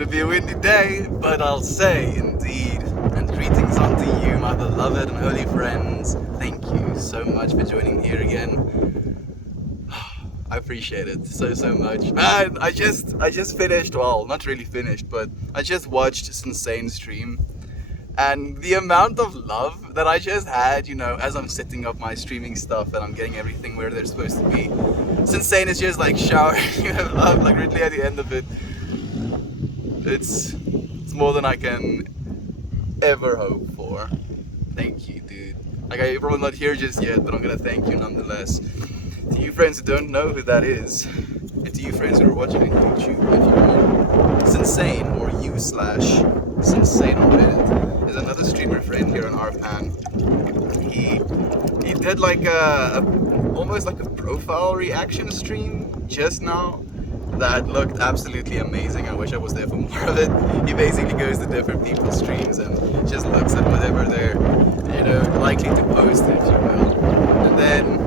gonna be a windy day, but I'll say indeed. And greetings unto you, my beloved and holy friends. Thank you so much for joining here again. I appreciate it so much. Man, I just finished, well, not really finished, but I just watched Sinsane's stream. And the amount of love that I just had, as I'm setting up my streaming stuff and I'm getting everything where they're supposed to be. Sinsane is just like showering you with love, like literally at the end of it. It's more than I can ever hope for. Thank you, dude. Like, I'm probably not here just yet, but I'm gonna thank you nonetheless. To you friends who don't know who that is, and to you friends who are watching on YouTube, if you are Sinsane or u/Sinsane on Reddit, is another streamer friend here on Arpan. He did like almost like a profile reaction stream just now that looked absolutely amazing. I wish I was there for more of it. He basically goes to different people's streams and just looks at whatever they're, likely to post, if you will. And then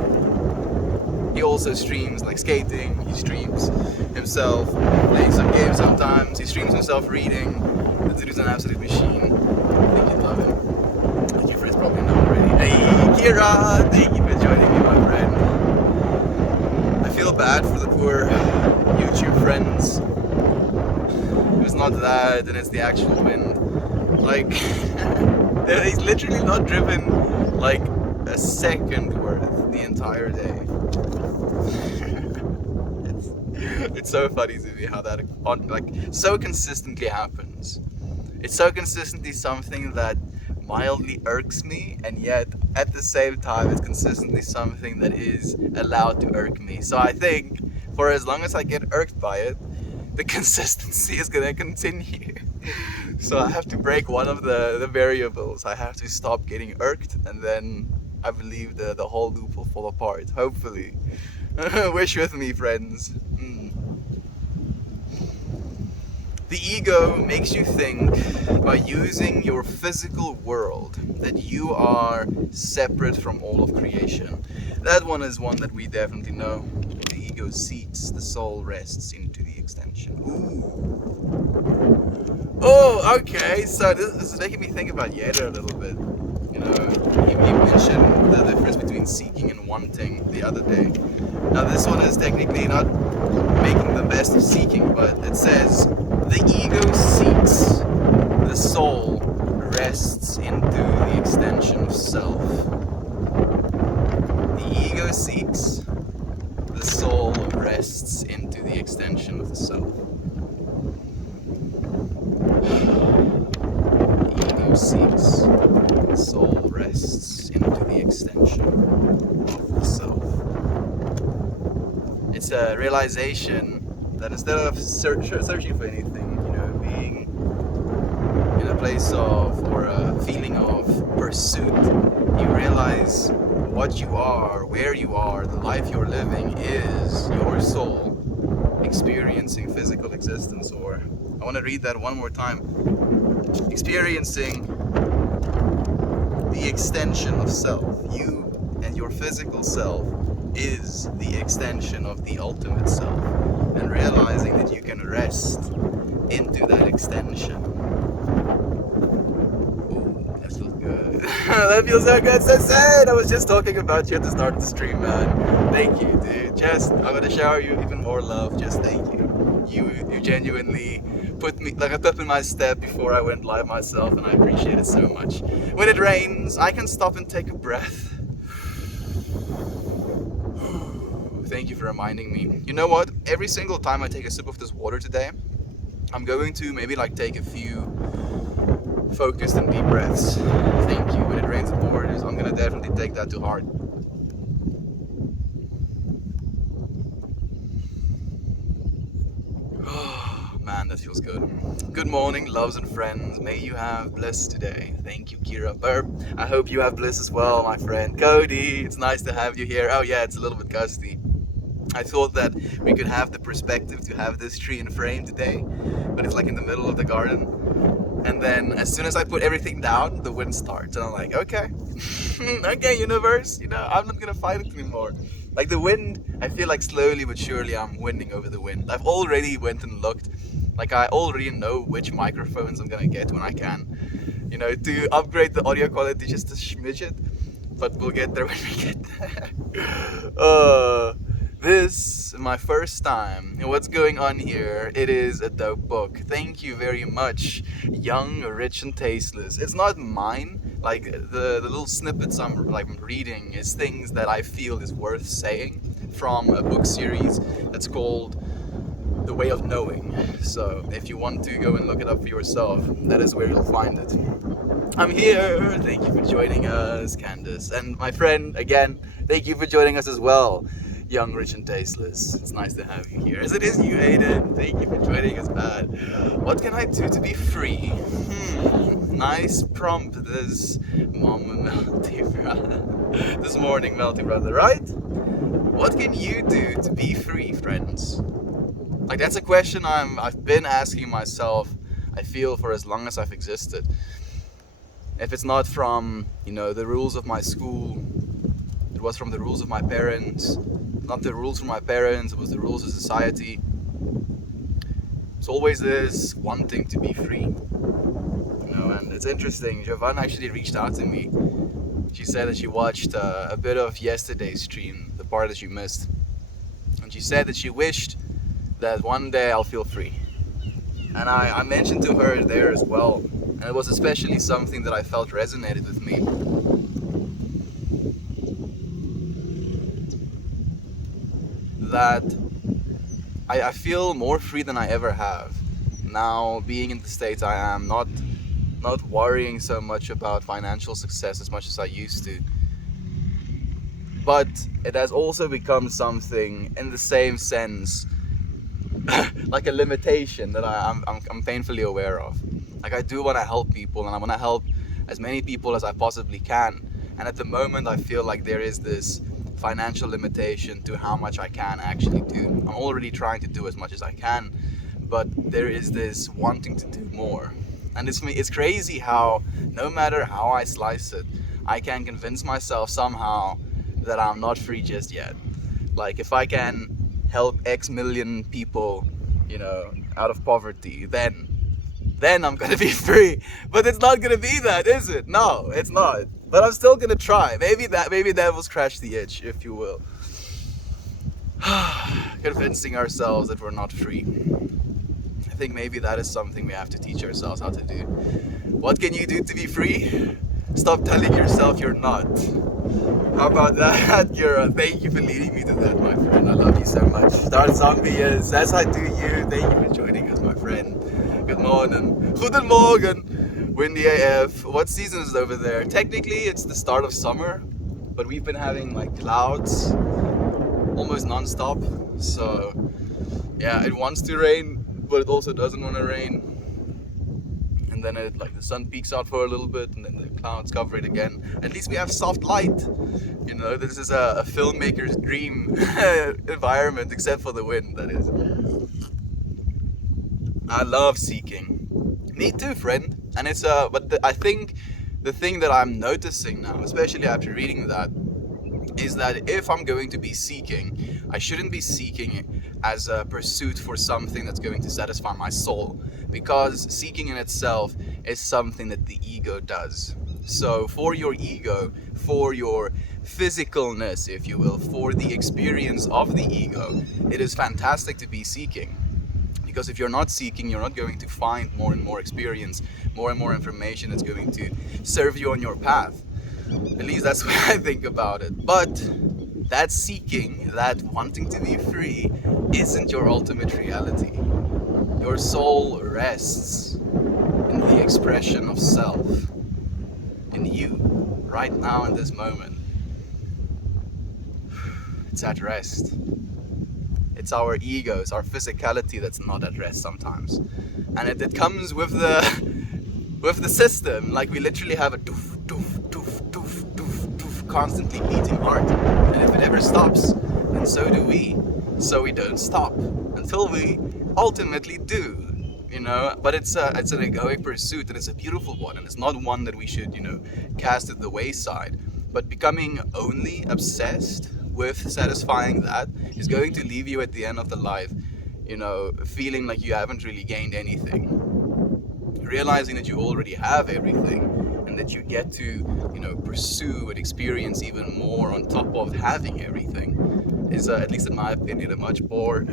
he also streams like skating. He streams himself playing some games sometimes. He streams himself reading. The dude is an absolute machine. I think you'd love him. Like your friends probably know already. Hey, Kira! Thank you for joining me, my friend. I feel bad for the poor YouTube friends. It was not that, and it's the actual wind. Like, he's literally not driven like a second worth the entire day. It's so funny to me how that so consistently happens. It's so consistently something that mildly irks me, and yet at the same time it's consistently something that is allowed to irk me. So I think for as long as I get irked by it, the consistency is gonna continue. So I have to break one of the variables. I have to stop getting irked, and then I believe the whole loop will fall apart, hopefully. Wish with me, friends. The ego makes you think by using your physical world that you are separate from all of creation. That one is one that we definitely know. The ego seeks, the soul rests into the extension. Ooh. Oh, okay, so this is making me think about Yeda a little bit. You mentioned the difference between seeking and wanting the other day. Now this one is technically not making the best of seeking, but it says, the ego seeks, the soul rests into the extension of self. The ego seeks, the soul rests into the extension of the self. The ego seeks, the soul rests into the extension of the self. It's a realization that instead of searching for anything, being in a place of, or a feeling of pursuit, you realize what you are, where you are, the life you're living is your soul experiencing physical existence. Or, I want to read that one more time. Experiencing the extension of self. You and your physical self is the extension of the ultimate self, and realizing that you can rest into that extension. Ooh, that feels good. That feels so good, so sad. I was just talking about you at the start of the stream, man. Thank you, dude. I'm gonna shower you even more love. Just thank you. You genuinely put me like a pep in my step before I went live myself, and I appreciate it so much. When it rains, I can stop and take a breath. Thank you for reminding me. You know what? Every single time I take a sip of this water today, I'm going to maybe take a few focused and deep breaths. Thank you. When it rains at borders, I'm gonna definitely take that to heart. Oh, man, that feels good. Good morning, loves and friends. May you have bliss today. Thank you, Kira. Burp. I hope you have bliss as well, my friend. Cody, it's nice to have you here. Oh yeah, it's a little bit gusty. I thought that we could have the perspective to have this tree in frame today, but it's in the middle of the garden. And then as soon as I put everything down, the wind starts, and I'm like, okay, okay, universe, I'm not gonna fight it anymore. The wind, I feel slowly but surely I'm winning over the wind. I've already went and looked Like, I already know which microphones I'm gonna get when I can. You know, to upgrade the audio quality just a smidget, but we'll get there when we get there. This, my first time. And what's going on here? It is a dope book. Thank you very much, Young, Rich, and Tasteless. It's not mine. Like, the little snippets I'm reading is things that I feel is worth saying from a book series that's called The Way of Knowing. So if you want to go and look it up for yourself, that is where you'll find it. I'm here. Thank you for joining us, Candace. And my friend, again, thank you for joining us as well, Young, Rich, and Tasteless. It's nice to have you here. As it is you, Aiden. Thank you for joining us, man. What can I do to be free? Nice prompt this Melty brother. This morning, Melty brother, right? What can you do to be free, friends? Like, that's a question I've been asking myself, I feel, for as long as I've existed. If it's not from, the rules of my school, it was from the rules of my parents. Not the rules from my parents, it was the rules of society. It's always this wanting to be free. And it's interesting, Jovan actually reached out to me. She said that she watched a bit of yesterday's stream, the part that she missed. And she said that she wished that one day I'll feel free. And I mentioned to her there as well. And it was especially something that I felt resonated with me. That I feel more free than I ever have. Now, being in the States, I am not worrying so much about financial success as much as I used to. But it has also become something in the same sense, like a limitation that I'm painfully aware of. Like, I do want to help people, and I want to help as many people as I possibly can. And at the moment, I feel like there is this financial limitation to how much I can actually do. I'm already trying to do as much as I can, but there is this wanting to do more. And it's crazy how, no matter how I slice it, I can convince myself somehow that I'm not free just yet. Like, if I can help X million people, out of poverty, then I'm gonna be free. But it's not gonna be that, is it? No, it's not. But I'm still gonna try. Maybe that will scratch the itch, if you will. Convincing ourselves that we're not free. I think maybe that is something we have to teach ourselves how to do. What can you do to be free? Stop telling yourself you're not. How about that, Kira? Thank you for leading me to that, my friend. I love you so much. Star Zombie is, as I do you. Thank you for joining us, my friend. Good morning. Guten Morgen. Windy AF. What season is it over there? Technically, it's the start of summer, but we've been having clouds almost non-stop. So, yeah, it wants to rain, but it also doesn't want to rain. And then the sun peeks out for a little bit, and then the clouds cover it again. At least we have soft light. This is a filmmaker's dream environment, except for the wind, that is. I love seeking. Me too, friend. And it's I think the thing that I'm noticing now, especially after reading that, is that if I'm going to be seeking, I shouldn't be seeking as a pursuit for something that's going to satisfy my soul, because seeking in itself is something that the ego does. So for your ego, for your physicalness, if you will, for the experience of the ego, it is fantastic to be seeking. Because if you're not seeking, you're not going to find more and more experience, more and more information that's going to serve you on your path. At least that's what I think about it. But that seeking, that wanting to be free, isn't your ultimate reality. Your soul rests in the expression of self, in you, right now in this moment. It's at rest. It's our egos, our physicality that's not at rest sometimes. And it comes with the system. Like, we literally have a doof, doof, doof, doof, doof, doof, constantly beating heart. And if it ever stops, then so do we. So we don't stop until we ultimately do. But it's an egoic pursuit, and it's a beautiful one, and it's not one that we should, cast at the wayside. But becoming only obsessed with satisfying that is going to leave you at the end of the life feeling like you haven't really gained anything. Realizing that you already have everything, and that you get to, pursue and experience even more on top of having everything, is, at least in my opinion, a much more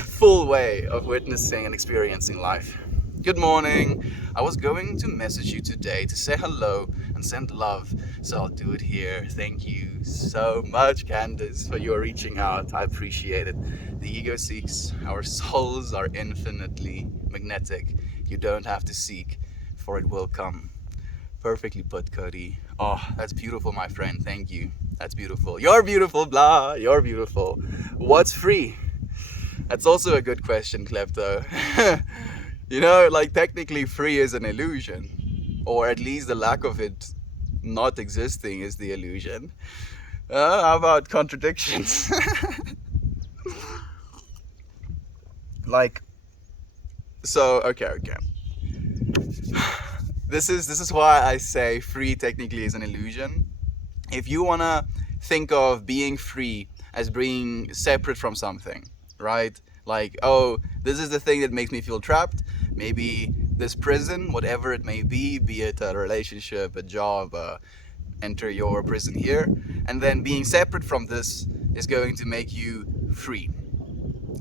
full way of witnessing and experiencing life. Good morning. I was going to message you today to say hello and send love, so I'll do it here. Thank you so much, Candace, for your reaching out. I appreciate it. The ego seeks, our souls are infinitely magnetic. You don't have to seek, for it will come. Perfectly put, Cody. Oh, that's beautiful, my friend. Thank you. That's beautiful. You're beautiful, blah. You're beautiful. What's free? That's also a good question, Klepto. Technically free is an illusion. Or at least the lack of it not existing is the illusion. How about contradictions? Okay. This is why I say free technically is an illusion. If you wanna think of being free as being separate from something, right? Like, oh, this is the thing that makes me feel trapped. Maybe this prison, whatever it may be it a relationship, a job, enter your prison here. And then being separate from this is going to make you free.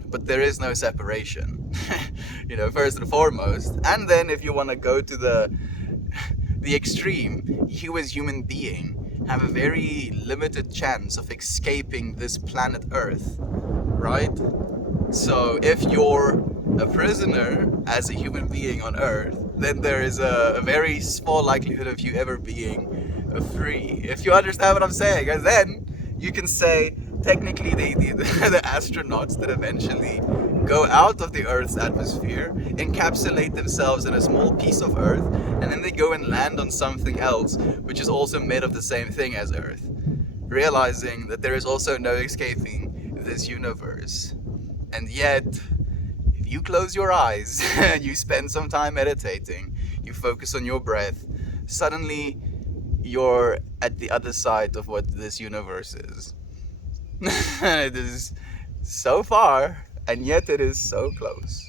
But there is no separation, first and foremost. And then if you want to go to the extreme, you as human being have a very limited chance of escaping this planet Earth, right? So if you're a prisoner as a human being on Earth, then there is a very small likelihood of you ever being free. If you understand what I'm saying, and then you can say technically the astronauts that eventually go out of the Earth's atmosphere, encapsulate themselves in a small piece of Earth, and then they go and land on something else which is also made of the same thing as Earth, realizing that there is also no escaping this universe. And yet, if you close your eyes and you spend some time meditating, you focus on your breath, suddenly you're at the other side of what this universe is. It is so far, and yet it is so close.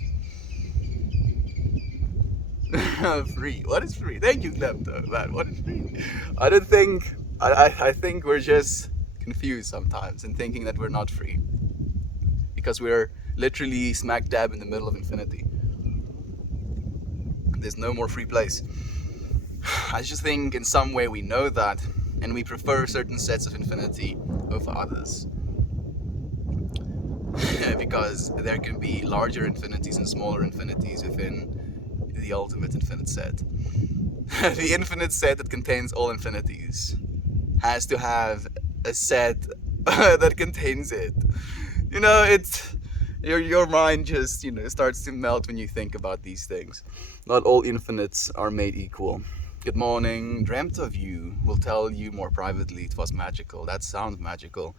Free. What is free? Thank you, Klepto. Man, what is free? I think we're just confused sometimes in thinking that we're not free. Because we're literally smack dab in the middle of infinity. There's no more free place. I just think in some way we know that, and we prefer certain sets of infinity over others. Because there can be larger infinities and smaller infinities within the ultimate infinite set. The infinite set that contains all infinities has to have a set that contains it. It's your mind just starts to melt when you think about these things. Not all infinites are made equal. Good morning. Dreamt of you. Will tell you more privately. It was magical. That sounds magical.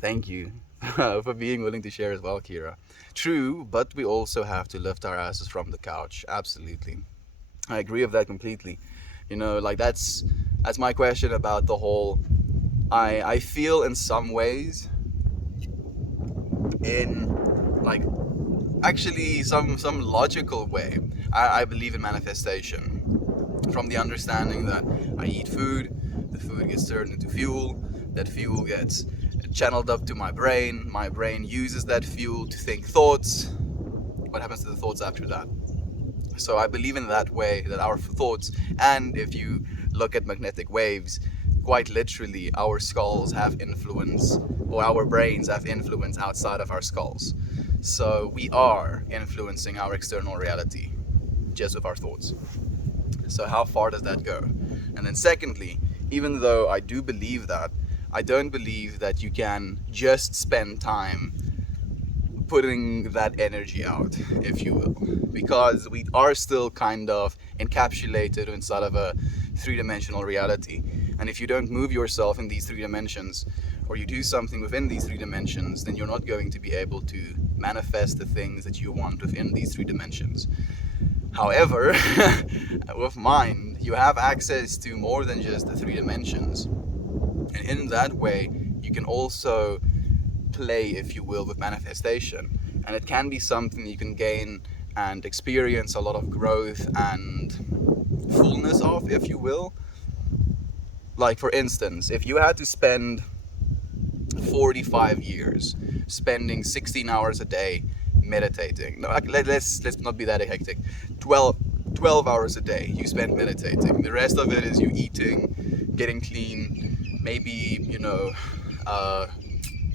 Thank you for being willing to share as well, Kira. True, but we also have to lift our asses from the couch. Absolutely. I agree with that completely. That's my question about the whole. I feel in some ways, in actually some logical way, I believe in manifestation. From the understanding that I eat food, the food gets turned into fuel, that fuel gets channeled up to my brain uses that fuel to think thoughts. What happens to the thoughts after that? So I believe in that way, that our thoughts, and if you look at magnetic waves, quite literally our skulls have influence, or our brains have influence outside of our skulls. So we are influencing our external reality just with our thoughts. So how far does that go? And then secondly, even though I do believe that, I don't believe that you can just spend time putting that energy out, if you will, because we are still kind of encapsulated inside of a three-dimensional reality. And if you don't move yourself in these three dimensions, or you do something within these three dimensions, then you're not going to be able to manifest the things that you want within these three dimensions. However, with mind, you have access to more than just the three dimensions. And in that way, you can also play, if you will, with manifestation. And it can be something you can gain and experience a lot of growth and fullness of, if you will. Like, for instance, if you had to spend 45 years spending 16 hours a day meditating, no, let's not be that hectic. 12 hours a day you spend meditating. The rest of it is you eating, getting clean, maybe,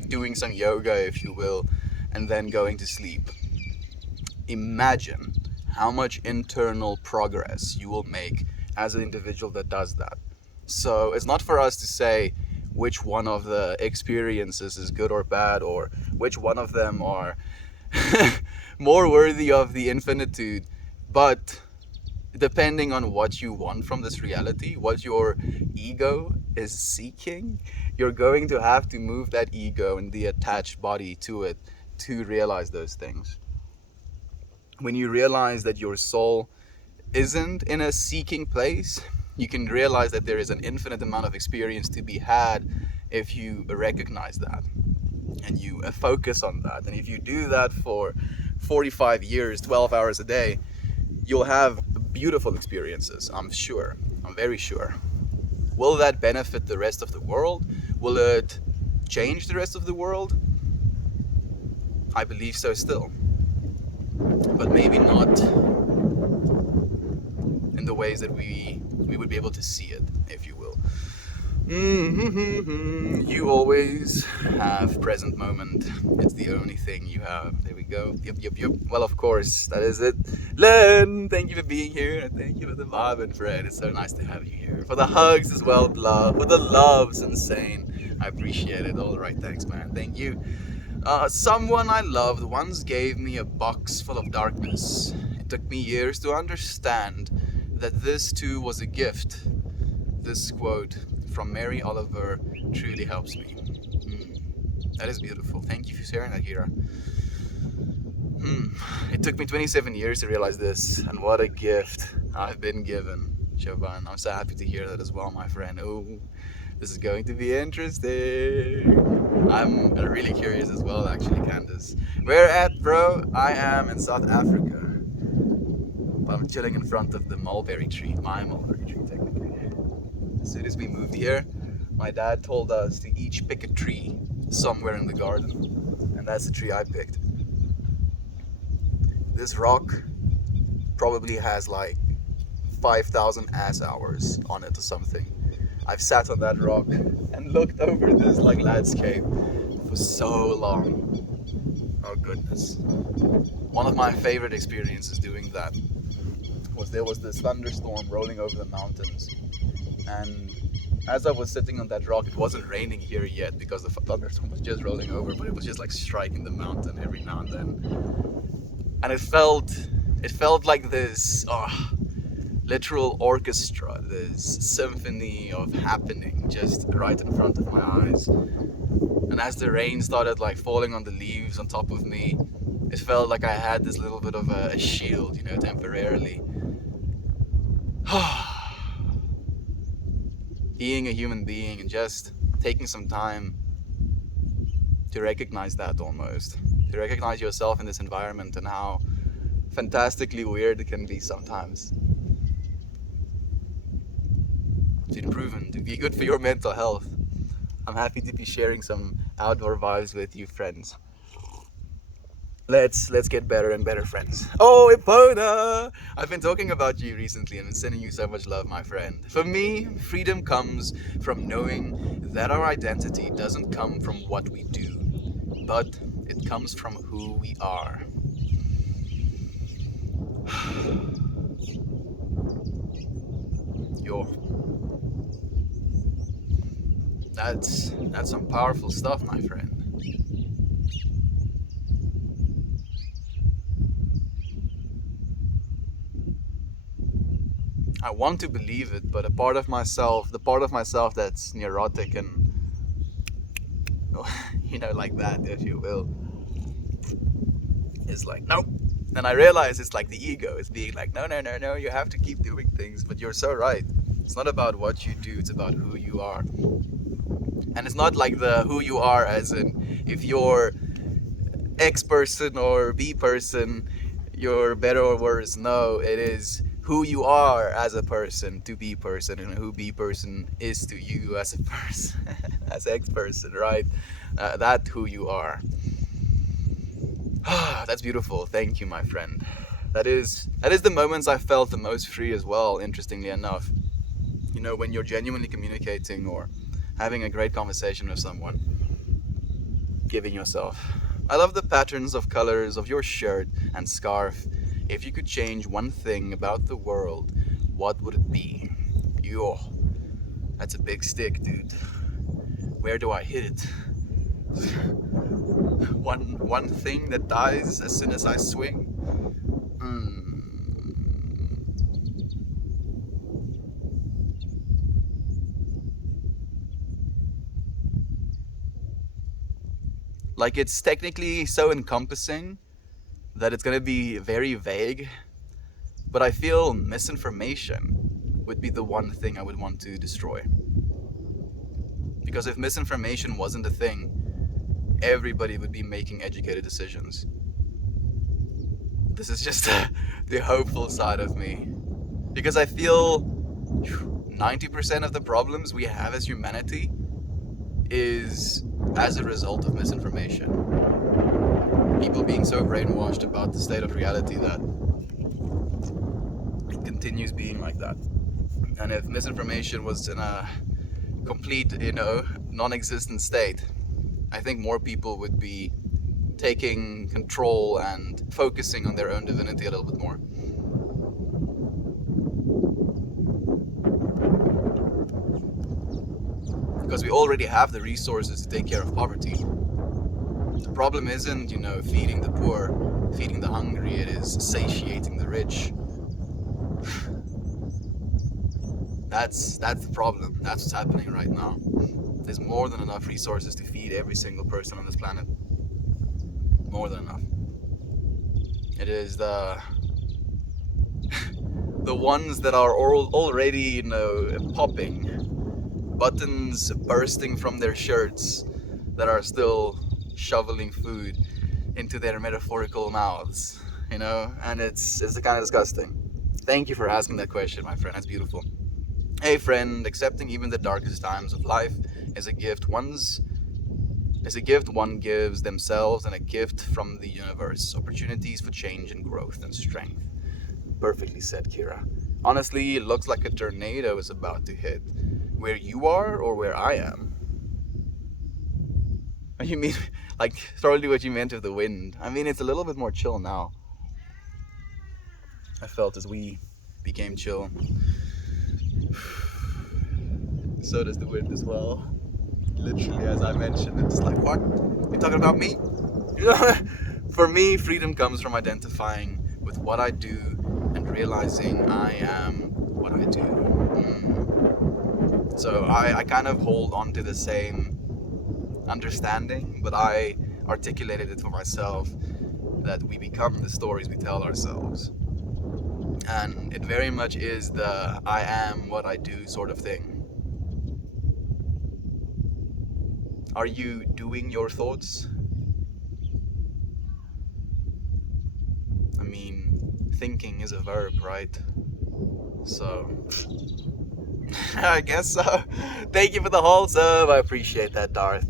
doing some yoga, if you will, and then going to sleep. Imagine how much internal progress you will make as an individual that does that. So it's not for us to say which one of the experiences is good or bad, or which one of them are more worthy of the infinitude, but depending on what you want from this reality, what your ego is seeking, you're going to have to move that ego and the attached body to it to realize those things. When you realize that your soul isn't in a seeking place, you can realize that there is an infinite amount of experience to be had if you recognize that and you focus on that. And if you do that for 45 years, 12 hours a day, you'll have beautiful experiences, I'm sure. I'm very sure. Will that benefit the rest of the world? Will it change the rest of the world? I believe so still. But maybe not in the ways that we would be able to see it, if you will. You always have present moment. It's the only thing you have. There we go. Yep. Well, of course, that is it. Len, thank you for being here, and thank you for the vibe, and Fred. It's so nice to have you here. For the hugs as well, love. For the love's insane. I appreciate it. All right, thanks, man. Thank you. Someone I loved once gave me a box full of darkness. It took me years to understand that this too was a gift. This quote from Mary Oliver truly helps me. That is beautiful. Thank you for sharing that, Kira. It took me 27 years to realize this, and what a gift I've been given, Siobhan. I'm so happy to hear that as well, my friend. Oh, this is going to be interesting. I'm really curious as well, actually, Candace. Where at, bro? I am in South Africa. I'm chilling in front of the mulberry tree, my mulberry tree, technically. As soon as we moved here, my dad told us to each pick a tree somewhere in the garden, and that's the tree I picked. This rock probably has like 5,000 ass hours on it or something. I've sat on that rock and looked over this like landscape for so long. Oh goodness. One of my favorite experiences doing that was there was this thunderstorm rolling over the mountains, and as I was sitting on that rock, it wasn't raining here yet because the thunderstorm was just rolling over, but it was just like striking the mountain every now and then, and it felt like this literal orchestra, this symphony of happening just right in front of my eyes. And as the rain started like falling on the leaves on top of me, it felt like I had this little bit of a shield, temporarily. Being a human being and just taking some time to recognize that, almost. To recognize yourself in this environment and how fantastically weird it can be sometimes. It's been proven to be good for your mental health. I'm happy to be sharing some outdoor vibes with you, friends. Let's get better and better friends. Oh, Ipona! I've been talking about you recently and been sending you so much love, my friend. For me, freedom comes from knowing that our identity doesn't come from what we do, but it comes from who we are. Yo. That's some powerful stuff, my friend. I want to believe it, but the part of myself that's neurotic and, like that, if you will, is like, nope. And I realize it's like the ego is being like, no, you have to keep doing things. But you're so right. It's not about what you do, it's about who you are. And it's not like the who you are as in if you're X person or B person, you're better or worse. No, it is who you are as a person to B person, and who B person is to you as a person, as X person, right? That who you are. That's beautiful. Thank you, my friend. That is the moments I felt the most free as well. Interestingly enough, when you're genuinely communicating or having a great conversation with someone, giving yourself. I love the patterns of colors of your shirt and scarf. If you could change one thing about the world, what would it be? Yo, that's a big stick, dude. Where do I hit it? One thing that dies as soon as I swing. Like it's technically so encompassing that it's gonna be very vague, but I feel misinformation would be the one thing I would want to destroy. Because if misinformation wasn't a thing, everybody would be making educated decisions. This is just the hopeful side of me. Because I feel 90% of the problems we have as humanity is as a result of misinformation. People being so brainwashed about the state of reality that it continues being like that. And if misinformation was in a complete, non-existent state, I think more people would be taking control and focusing on their own divinity a little bit more. Because we already have the resources to take care of poverty. The problem isn't, feeding the poor, feeding the hungry, it is satiating the rich. That's the problem. That's what's happening right now. There's more than enough resources to feed every single person on this planet. More than enough. It is the ones that are already, popping, buttons bursting from their shirts, that are still shoveling food into their metaphorical mouths, and it's kind of disgusting. Thank you for asking that question, my friend. That's beautiful. Hey friend, accepting even the darkest times of life is a gift one gives themselves, and a gift from the universe. Opportunities for change and growth and strength. Perfectly said, Kira. Honestly, it looks like a tornado is about to hit. Where you are or where I am? You mean, like, probably what you meant with the wind. I mean, it's a little bit more chill now. I felt as we became chill. So does the wind as well. Literally, as I mentioned, it's like, what? You talking about me? For me, freedom comes from identifying with what I do and realizing I am what I do. So I kind of hold on to the same understanding, but I articulated it for myself that we become the stories we tell ourselves. And it very much is the I am what I do sort of thing. Are you doing your thoughts? I mean, thinking is a verb, right? So, I guess so. Thank you for the whole sub. I appreciate that, Darth.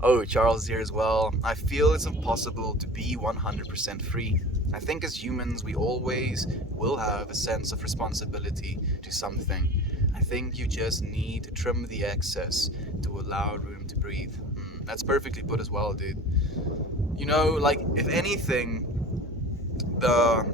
Oh, Charles here as well. I feel it's impossible to be 100% free. I think as humans, we always will have a sense of responsibility to something. I think you just need to trim the excess to allow room to breathe. That's perfectly put as well, dude. Like, if anything, the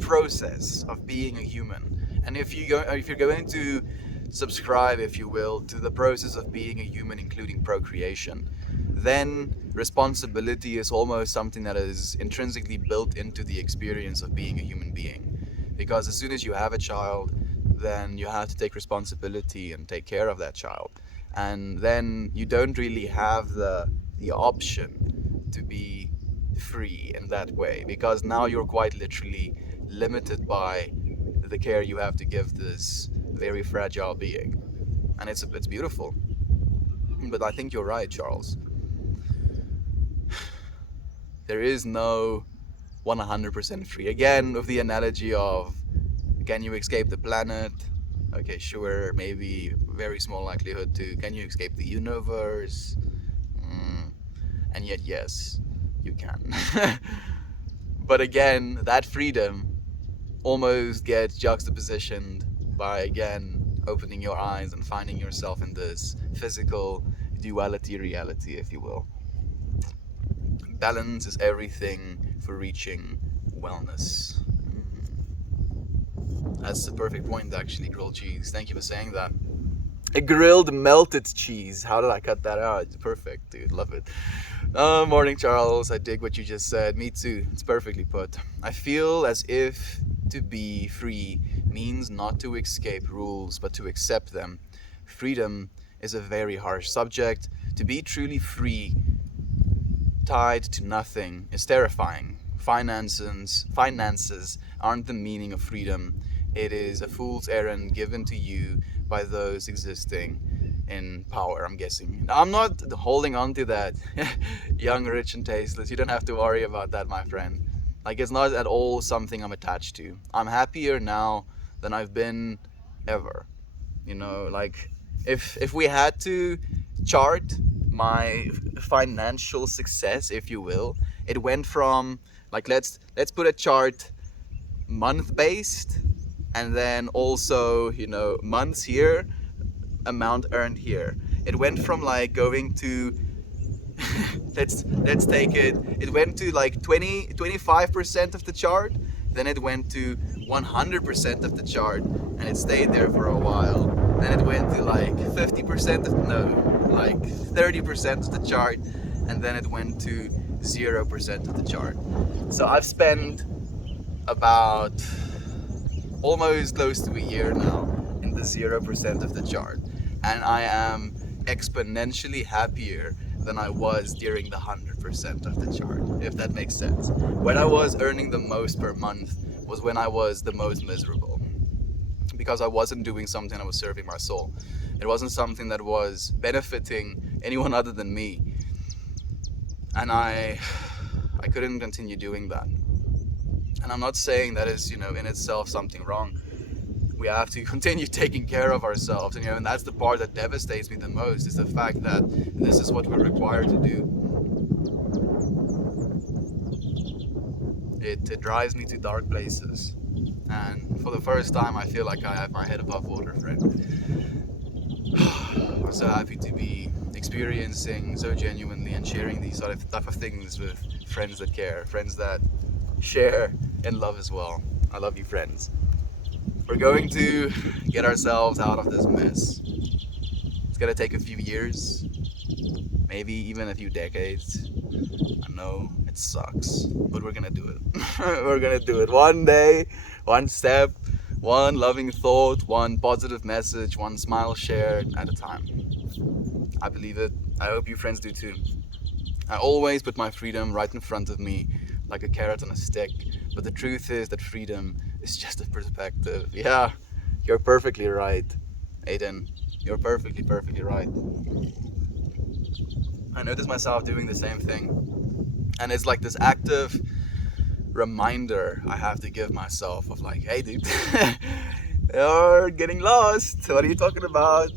process of being a human, and if you're going to subscribe, if you will, to the process of being a human, including procreation, then responsibility is almost something that is intrinsically built into the experience of being a human being. Because as soon as you have a child, then you have to take responsibility and take care of that child. And then you don't really have the option to be free in that way, because now you're quite literally limited by the care you have to give this very fragile being. And it's beautiful. But I think you're right, Charles. There is no 100% free. Again, with the analogy of, can you escape the planet? Okay, sure, maybe very small likelihood to. Can you escape the universe? Mm, and yet, yes, you can. But again, that freedom almost gets juxtapositioned by, again, opening your eyes and finding yourself in this physical duality reality, if you will. Balance is everything for reaching wellness. That's the perfect point, actually, grilled cheese. Thank you for saying that. A grilled melted cheese. How did I cut that out? It's perfect, dude. Love it. Morning, Charles. I dig what you just said. Me too. It's perfectly put. I feel as if to be free means not to escape rules, but to accept them. Freedom is a very harsh subject. To be truly free, tied to nothing, is terrifying. Finances aren't the meaning of freedom. It is a fool's errand given to you by those existing in power, I'm guessing. I'm not holding on to that. Young, rich, and tasteless. You don't have to worry about that, my friend. Like, it's not at all something I'm attached to. I'm happier now than I've been ever. You know, like, if we had to chart my financial success, if you will, it went from, like, let's put a chart month based, and then also, months here, amount earned here. It went from like going to let's take it. It went to like 25% of the chart, then it went to 100% of the chart, and it stayed there for a while. Then it went to like 50% of, no, like 30% of the chart, and then it went to 0% of the chart. So I've spent about almost close to a year now in the 0% of the chart, and I am exponentially happier than I was during the 100% of the chart, if that makes sense. When I was earning the most per month was when I was the most miserable, because I wasn't doing something that was serving my soul. It wasn't something that was benefiting anyone other than me, and I couldn't continue doing that. And I'm not saying that is, in itself something wrong. We have to continue taking care of ourselves, and that's the part that devastates me the most, is the fact that this is what we're required to do. It drives me to dark places, and for the first time I feel like I have my head above water, friend. I'm so happy to be experiencing so genuinely and sharing these sort of type of things with friends that care, friends that share and love as well. I love you, friends. We're going to get ourselves out of this mess. It's gonna take a few years, maybe even a few decades. I know it sucks, but we're gonna do it. We're gonna do it one day, one step, one loving thought, one positive message, one smile shared at a time. I believe it. I hope you friends do too. I always put my freedom right in front of me, like a carrot on a stick, but the truth is that freedom is just a perspective. Yeah, you're perfectly right, Aiden. You're perfectly right. I notice myself doing the same thing, and it's like this active reminder I have to give myself of, like, hey dude, you're getting lost. What are you talking about?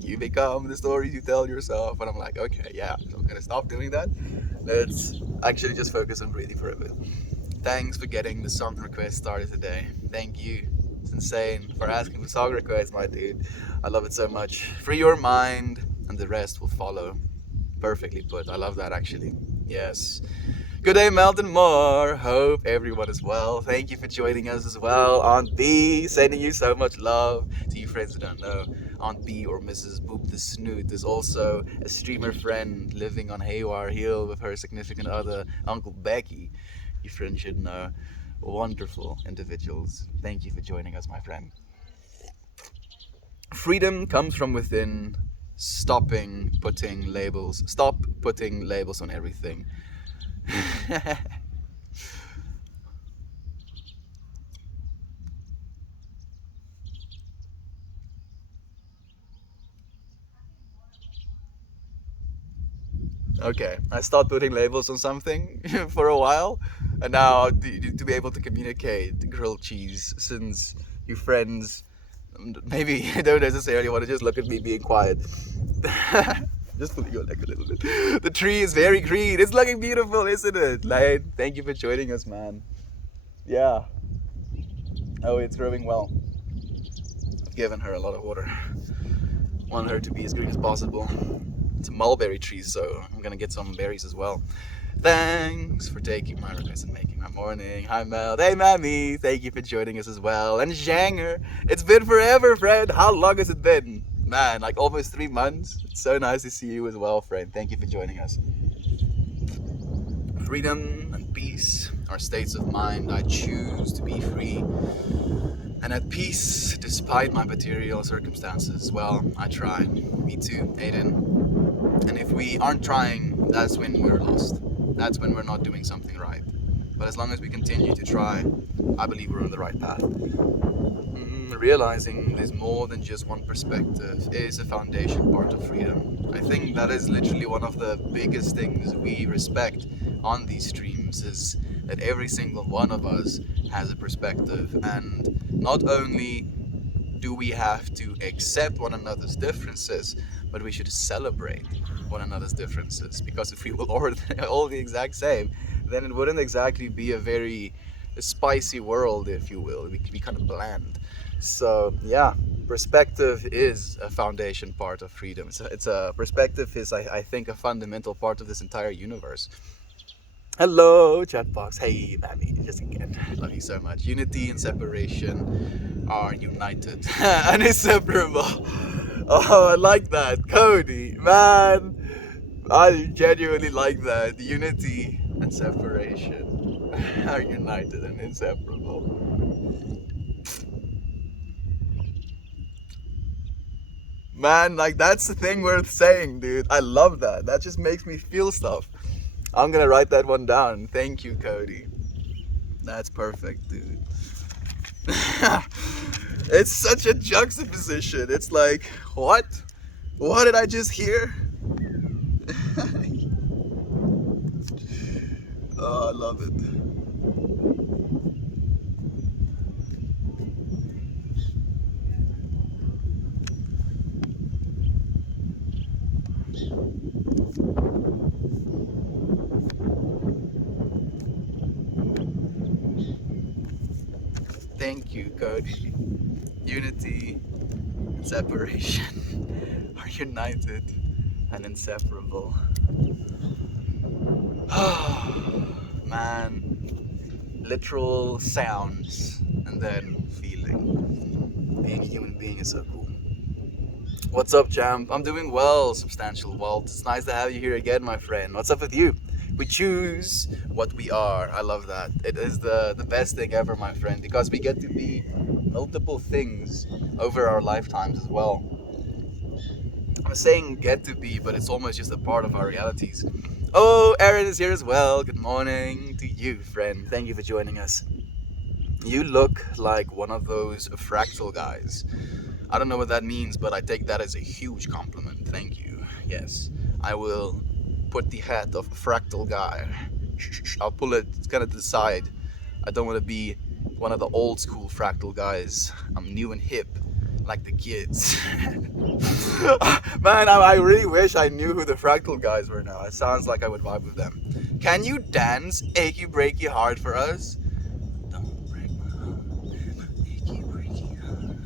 You become the stories you tell yourself. And I'm like, okay, yeah, so I'm gonna stop doing that. Let's actually just focus on breathing for a bit. Thanks for getting the song request started today. Thank you. It's insane for asking for song requests, my dude. I love it so much. Free your mind and the rest will follow. Perfectly put. I love that, actually. Yes. Good day, Melton Moore. Hope everyone is well. Thank you for joining us as well. Aunt B, sending you so much love. To you friends who don't know, Aunt B, or Mrs. Boop the Snoot, is also a streamer friend living on Haywire Hill with her significant other, Uncle Becky. You friends should know. Wonderful individuals. Thank you for joining us, my friend. Freedom comes from within. Stop putting labels on everything. Okay, I start putting labels on something for a while, and now to be able to communicate grilled cheese, since you friends maybe don't necessarily want to just look at me being quiet. Just pulling your leg a little bit. The tree is very green. It's looking beautiful, isn't it? Like, thank you for joining us, man. Yeah. Oh, it's growing well. I've given her a lot of water. Want her to be as green as possible. It's a mulberry tree, so I'm gonna get some berries as well. Thanks for taking my request and making my morning. Hi Mel. Hey Mammy. Thank you for joining us as well. And Janger. It's been forever, friend. How long has it been? Man, like almost 3 months. It's so nice to see you as well, friend. Thank you for joining us. Freedom and peace are states of mind. I choose to be free and at peace despite my material circumstances. Well, I try. Me too, Aiden. And if we aren't trying, that's when we're lost. That's when we're not doing something right. But as long as we continue to try, I believe we're on the right path. Realizing there's more than just one perspective is a foundation part of freedom. I think that is literally one of the biggest things we respect on these streams, is that every single one of us has a perspective, and not only do we have to accept one another's differences, but we should celebrate one another's differences, because if we were all the exact same, then it wouldn't exactly be a very spicy world, if you will. It could be kind of bland. So yeah, perspective is a foundation part of freedom. Perspective is, I think, a fundamental part of this entire universe. Hello, chatbox. Hey, Mammy. Just again, love you so much. Unity and separation are united and inseparable. Oh, I like that, Cody. Man, I genuinely like that. Unity and separation are united and inseparable. Man, like that's the thing worth saying, dude. I love that. That just makes me feel stuff. I'm gonna write that one down. Thank you, Cody. That's perfect, dude. It's such a juxtaposition. It's like, what? What did I just hear? Oh, I love it. Thank you, Cody. Unity and separation are united and inseparable. Man, literal sounds and then feeling. Being a human being is so cool. What's up, Jam? I'm doing well, Substantial Walt. It's nice to have you here again, my friend. What's up with you? We choose what we are. I love that. It is the best thing ever, my friend, because we get to be multiple things over our lifetimes as well. I'm saying get to be, but it's almost just a part of our realities. Oh, Aaron is here as well. Good morning to you, friend. Thank you for joining us. You look like one of those fractal guys. I don't know what that means, but I take that as a huge compliment. Thank you. Yes, I will put the hat of fractal guy. I'll pull it kind of to the side. I don't want to be one of the old school fractal guys. I'm new and hip, like the kids. Man, I really wish I knew who the fractal guys were now. It sounds like I would vibe with them. Can you dance Achy Breaky Heart for us? Don't break my heart, achy breaky heart.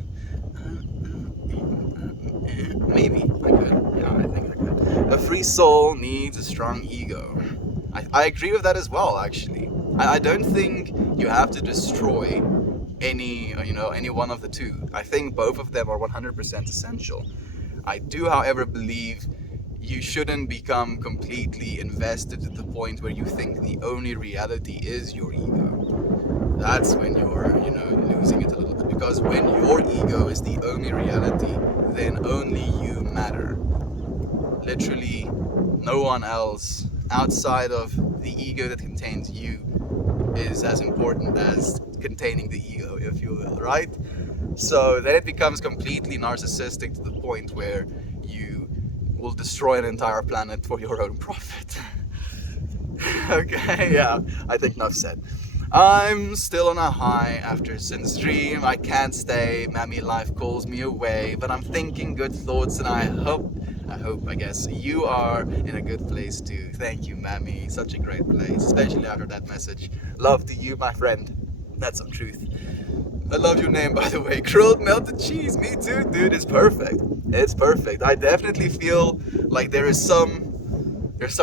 Maybe I could. Yeah, I think I could. A free soul needs a strong ego. I agree with that as well, actually. I don't think you have to destroy any one of the two. I think both of them are 100% essential. I do, however, believe you shouldn't become completely invested to the point where you think the only reality is your ego. That's when you're, losing it a little bit. Because when your ego is the only reality, then only you matter. Literally, no one else outside of the ego that contains you is as important as containing the ego, if you will, right? So then it becomes completely narcissistic to the point where you will destroy an entire planet for your own profit. Okay, yeah, I think enough said. I'm still on a high after Sin's dream. I can't stay. Mammy life calls me away, but I'm thinking good thoughts, and I hope, I guess, you are in a good place too. Thank you, Mammy. Such a great place, especially after that message. Love to you, my friend. That's some truth. I love your name, by the way. Grilled melted cheese. Me too, dude. It's perfect. It's perfect. I definitely feel like there's some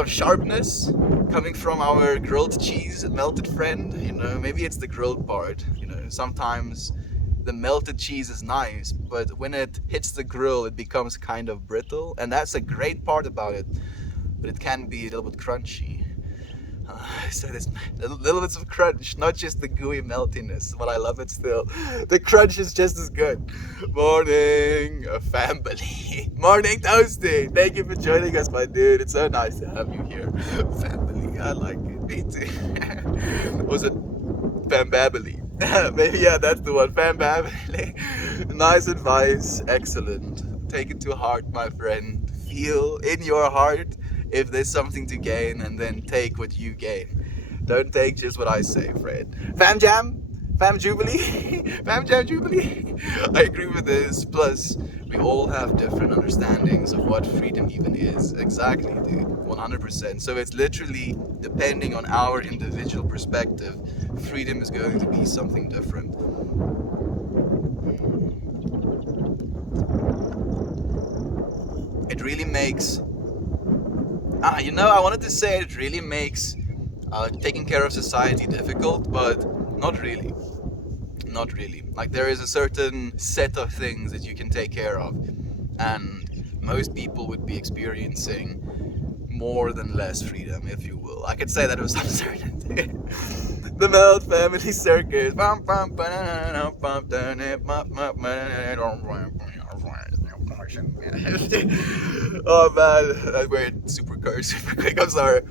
sharpness coming from our grilled cheese melted friend. You know, maybe it's the grilled part. You know, sometimes the melted cheese is nice, but when it hits the grill, it becomes kind of brittle, and that's a great part about it. But it can be a little bit crunchy. So there's little bits of crunch, not just the gooey meltiness, but I love it still. The crunch is just as good. Morning, family. Morning, Toasty. Thank you for joining us, my dude. It's so nice to have you here. Family, I like it. Me too. Was it Fambabily? Maybe, yeah, that's the one. Fambabily. Nice advice. Excellent. Take it to heart, my friend. Feel in your heart if there's something to gain, and then take what you gain. Don't take just what I say, Fred. Fam Jam? Fam Jubilee? Fam Jam Jubilee? I agree with this. Plus, we all have different understandings of what freedom even is. Exactly, dude. 100%. So it's literally depending on our individual perspective, freedom is going to be something different. It really makes I wanted to say it really makes taking care of society difficult, but not really. Not really. Like, there is a certain set of things that you can take care of, and most people would be experiencing more than less freedom, if you will. I could say that with some certainty. The Melt Family Circus. Oh man, I went super quick. I'm sorry.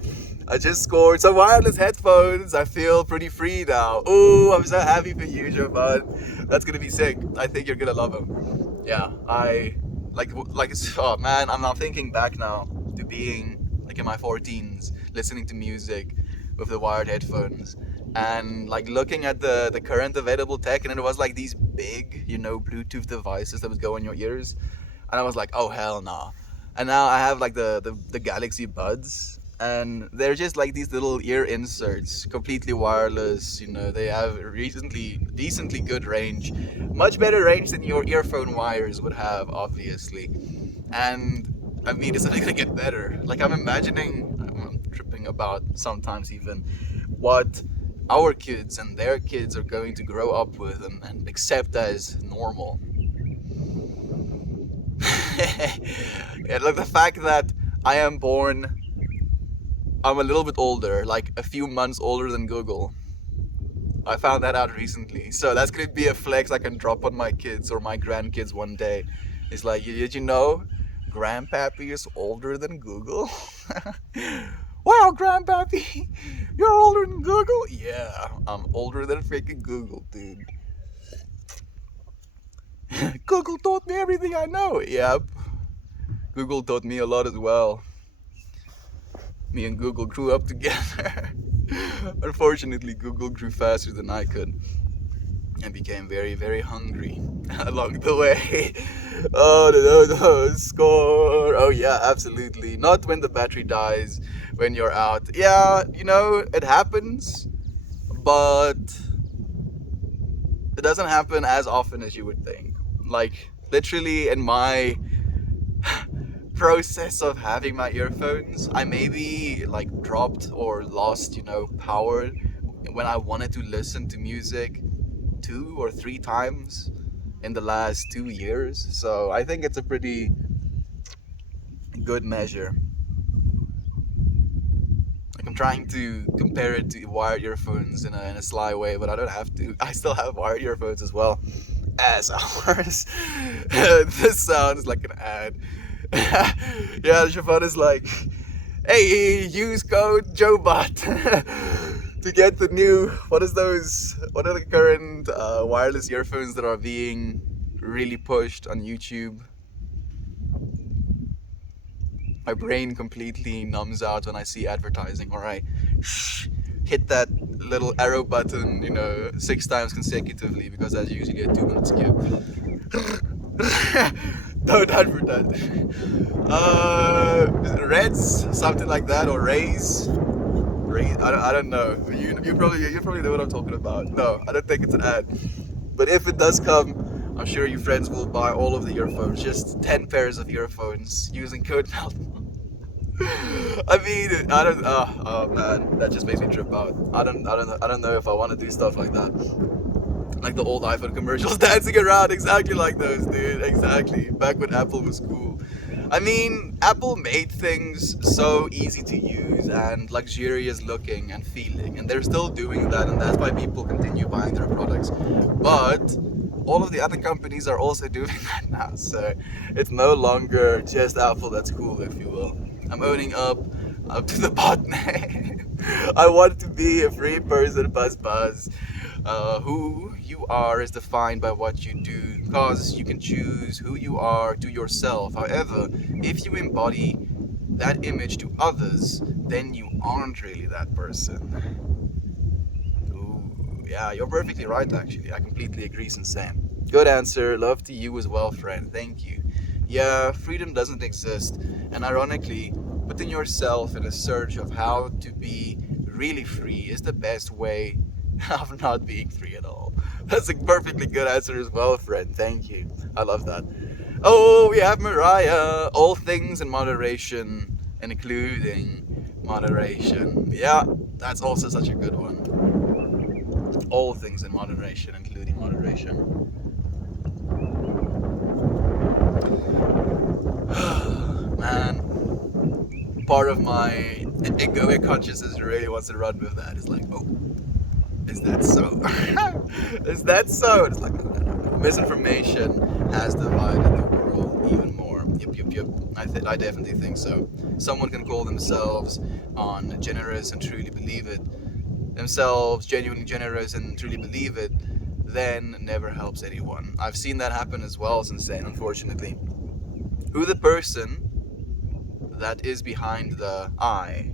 I just scored some wireless headphones. I feel pretty free now. Ooh, I'm so happy for you, Jovan. That's gonna be sick. I think you're gonna love them. Yeah, I like. Oh man, I'm now thinking back now to being like in my 14s, listening to music with the wired headphones, and like looking at the current available tech, and it was like these big, Bluetooth devices that would go in your ears, and I was like, oh hell no. And now I have like the Galaxy Buds, and they're just like these little ear inserts, completely wireless. They have decently good range, much better range than your earphone wires would have, obviously. And I mean, it's only gonna get better. Like, I'm imagining, I'm tripping about sometimes even, what our kids and their kids are going to grow up with and accept as normal. Yeah, like the fact that I'm a little bit older, like a few months older than Google. I found that out recently. So that's gonna be a flex I can drop on my kids or my grandkids one day. It's like, did you know Grandpappy is older than Google? Wow, Grandpappy, you're older than Google? Yeah, I'm older than freaking Google, dude. Google taught me everything I know. Yep. Google taught me a lot as well. Me and Google grew up together. Unfortunately, Google grew faster than I could and became very, very hungry along the way. Oh, no, score. Oh, yeah, absolutely. Not when the battery dies, when you're out. Yeah, it happens, but it doesn't happen as often as you would think. Like, literally, in my process of having my earphones, I maybe like dropped or lost, power when I wanted to listen to music 2 or 3 times in the last 2 years. So I think it's a pretty good measure. Like, I'm trying to compare it to wired earphones in a sly way, but I don't have to. I still have wired earphones as well as ours. This sounds like an ad. Yeah, Siobhan is like, hey, use code JOBOT to get the new, what are the current wireless earphones that are being really pushed on YouTube? My brain completely numbs out when I see advertising, or I hit that little arrow button, 6 times consecutively, because that's usually a 2 minute skip. Don't advertise. Reds, something like that, or Rays. Rays. I don't know. You probably know what I'm talking about. No, I don't think it's an ad. But if it does come, I'm sure your friends will buy all of the earphones, just 10 pairs of earphones using code Malcolm. I mean, I don't. Oh man, that just makes me trip out. I don't know if I want to do stuff like that. Like the old iPhone commercials, dancing around, exactly like those, dude. Exactly. Back when Apple was cool. I mean, Apple made things so easy to use and luxurious looking and feeling, and they're still doing that, and that's why people continue buying their products. But all of the other companies are also doing that now, so it's no longer just Apple that's cool, if you will. I'm owning up to the bot name. I want to be a free person, buzz. Who you are is defined by what you do, because you can choose who you are to yourself. However, if you embody that image to others, then you aren't really that person. Ooh, yeah, you're perfectly right, actually. I completely agree, Sam. Good answer. Love to you as well, friend. Thank you. Yeah, freedom doesn't exist. And ironically, putting yourself in a search of how to be really free is the best way of not being free at all. That's a perfectly good answer as well, friend. Thank you. I love that. Oh, we have Mariah. All things in moderation, including moderation. Yeah, that's also such a good one. All things in moderation, including moderation. Man, part of my egoic consciousness really wants to run with that. It's like, oh, is that so? Is that so? It's like, no. Misinformation has divided the world even more. Yep. I definitely think so. Someone can call themselves on generous and truly believe it, themselves genuinely generous and truly believe it, then never helps anyone. I've seen that happen as well since then, unfortunately. Who the person that is behind the I?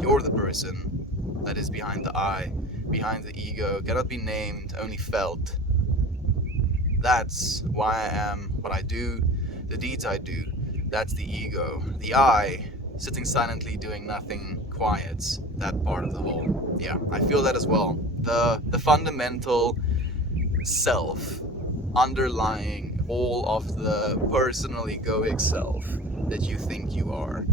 You're the person that is behind the I, behind the ego, cannot be named, only felt. That's why I am what I do, the deeds I do. That's the ego. The I, sitting silently doing nothing, quiets that part of the whole. Yeah, I feel that as well. The fundamental self underlying all of the personal egoic self that you think you are.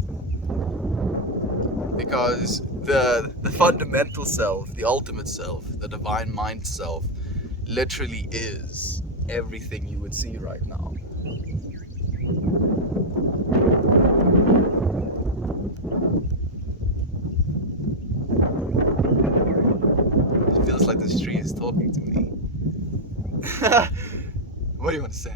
Because the fundamental self, the ultimate self, the divine mind self, literally is everything you would see right now. It feels like this tree is talking to me. What do you want to say?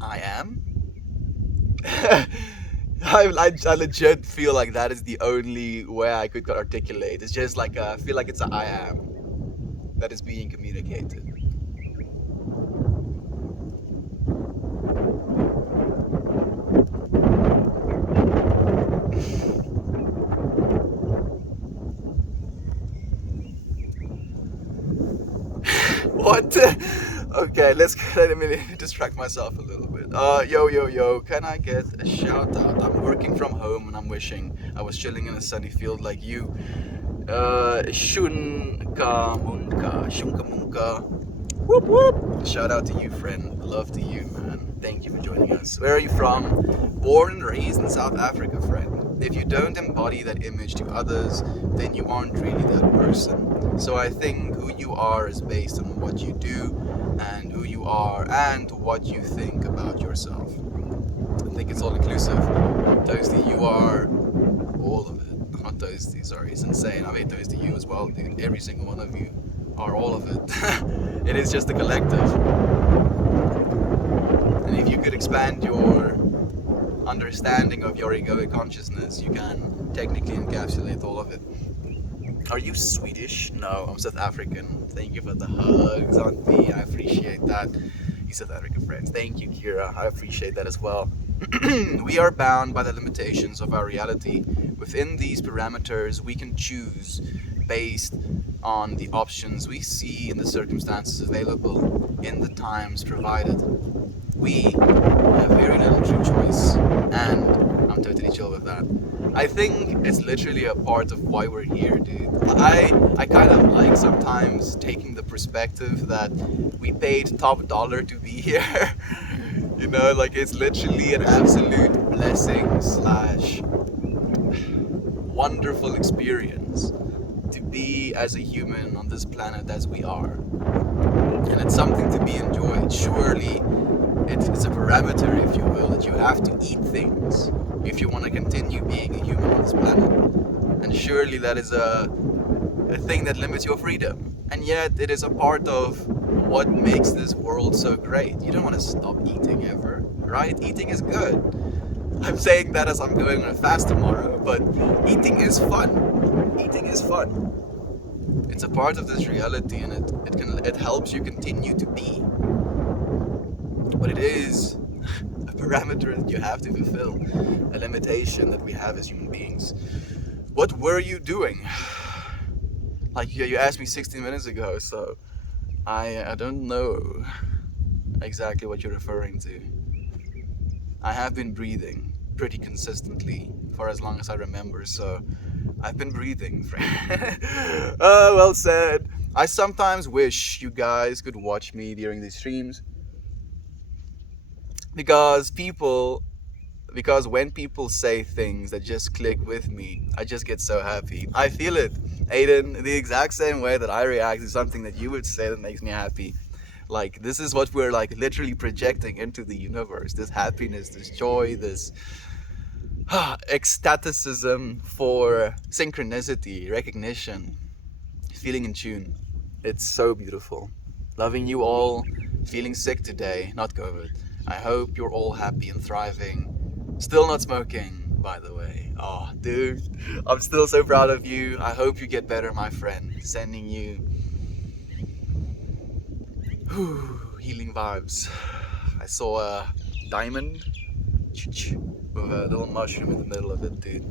I am? I legit feel like that is the only way I could articulate. It's just like I feel like it's a I am that is being communicated. What? Okay, let me distract myself a little bit. Yo, can I get a shout out? I'm working from home and I'm wishing I was chilling in a sunny field like you. Shunka Munka. Whoop whoop. Shout out to you, friend. Love to you, man. Thank you for joining us. Where are you from? Born and raised in South Africa, friend. If you don't embody that image to others, then you aren't really that person. So I think who you are is based on what you do, and who you are, and what you think about yourself. I think it's all inclusive. Toasty, you are all of it. Not Toasty, sorry, it's insane. I made Toasty you as well, dude. Every single one of you are all of it. It is just a collective. you could expand your understanding of your egoic consciousness, you can technically encapsulate all of it. Are you Swedish? No, I'm South African. Thank you for the hugs, Auntie. I appreciate that. You South African friends. Thank you, Kira. I appreciate that as well. We are bound by the limitations of our reality. Within these parameters, we can choose based on the options we see in the circumstances available in the times provided. We have very little true choice, and I'm totally chill with that. I think it's literally a part of why we're here, dude. I kind of like sometimes taking the perspective that we paid top dollar to be here. You know, like it's literally an absolute blessing slash wonderful experience to be as a human on this planet as we are. And it's something to be enjoyed. Surely it's a parameter, if you will, that you have to eat things if you want to continue being a human on this planet. And surely that is a thing that limits your freedom. And yet it is a part of what makes this world so great. You don't want to stop eating ever, right? Eating is good. I'm saying that as I'm going on a fast tomorrow, but eating is fun. Eating is fun. It's a part of this reality, and it helps you continue to be. But it is a parameter that you have to fulfill, a limitation that we have as human beings. What were you doing? Like you asked me 16 minutes ago, so I don't know exactly what you're referring to. I have been breathing pretty consistently for as long as I remember, so I've been breathing. Oh, well said. I sometimes wish you guys could watch me during these streams because when people say things that just click with me, I just get so happy. I feel it, Aiden, the exact same way that I react to something that you would say that makes me happy. Like, this is what we're like literally projecting into the universe. This happiness, this joy, this ecstaticism for synchronicity, recognition, feeling in tune. It's so beautiful. Loving you all, feeling sick today, not COVID. I hope you're all happy and thriving. Still not smoking, by the way. Oh, dude, I'm still so proud of you. I hope you get better, my friend. Sending you healing vibes. I saw a diamond with a little mushroom in the middle of it, dude.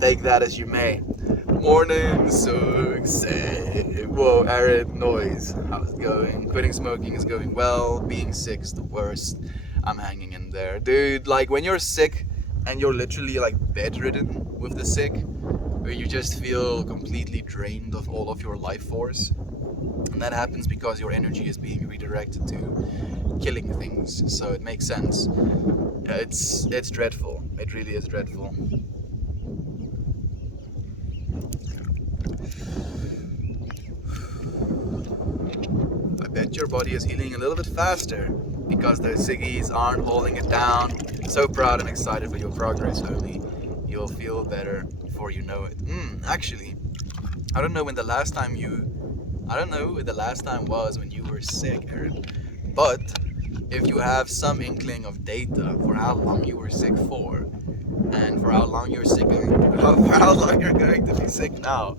Take that as you may. Morning, success. Whoa, Aaron, noise. How's it going? Quitting smoking is going well. Being sick is the worst. I'm hanging in there. Dude, like when you're sick and you're literally like bedridden with the sick, where you just feel completely drained of all of your life force. And that happens because your energy is being redirected to killing things. So it makes sense. It's dreadful. It really is dreadful. I bet your body is healing a little bit faster because those ciggies aren't holding it down. So proud and excited for your progress, homie. You'll feel better before you know it. Actually, I don't know when the last time was when you were sick, Aaron. But if you have some inkling of data for how long you were sick for, and for how long you're going to be sick now,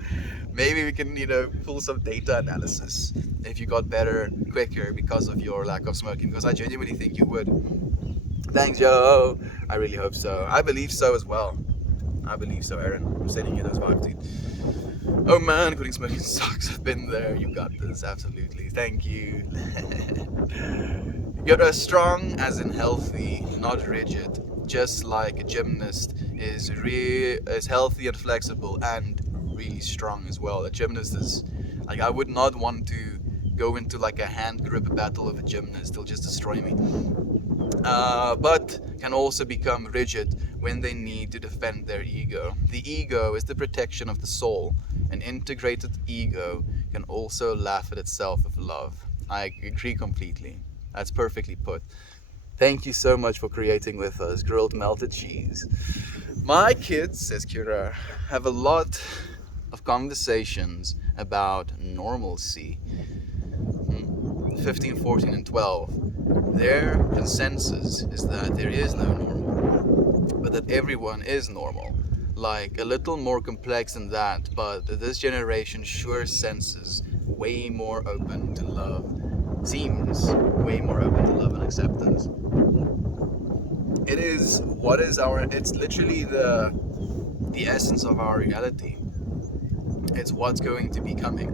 maybe we can, pull some data analysis if you got better quicker because of your lack of smoking, because I genuinely think you would. Thanks, Joe. I really hope so. I believe so as well. I believe so, Aaron. I'm sending you those vibes, dude. Oh man, quitting smoking sucks. I've been there. You got this. Absolutely. Thank you. You're as strong as in healthy, not rigid. Just like a gymnast is healthy and flexible and really strong as well. A gymnast is like, I would not want to go into like a hand grip battle with a gymnast. They'll just destroy me. But can also become rigid when they need to defend their ego. The ego is the protection of the soul. An integrated ego can also laugh at itself with love. I agree completely. That's perfectly put. Thank you so much for creating with us grilled melted cheese. My kids, says Kira, have a lot of conversations about normalcy. 15, 14, and 12. Their consensus is that there is no normal, but that everyone is normal. Like a little more complex than that, but this generation sure senses way more open to love, seems way more open to love and acceptance. It is what is our, it's literally the essence of our reality. It's what's going to be coming.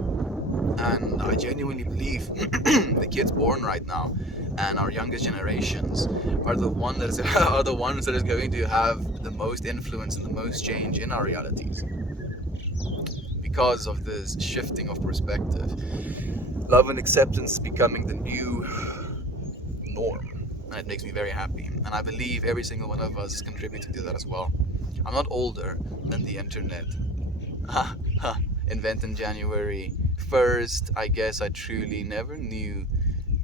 And I genuinely believe the kids born right now and our youngest generations are the one that is are the ones that is going to have the most influence and the most change in our realities because of this shifting of perspective. Love and acceptance is becoming the new norm, and it makes me very happy. And I believe every single one of us is contributing to that as well. I'm not older than the internet. Invented January 1st. I guess I truly never knew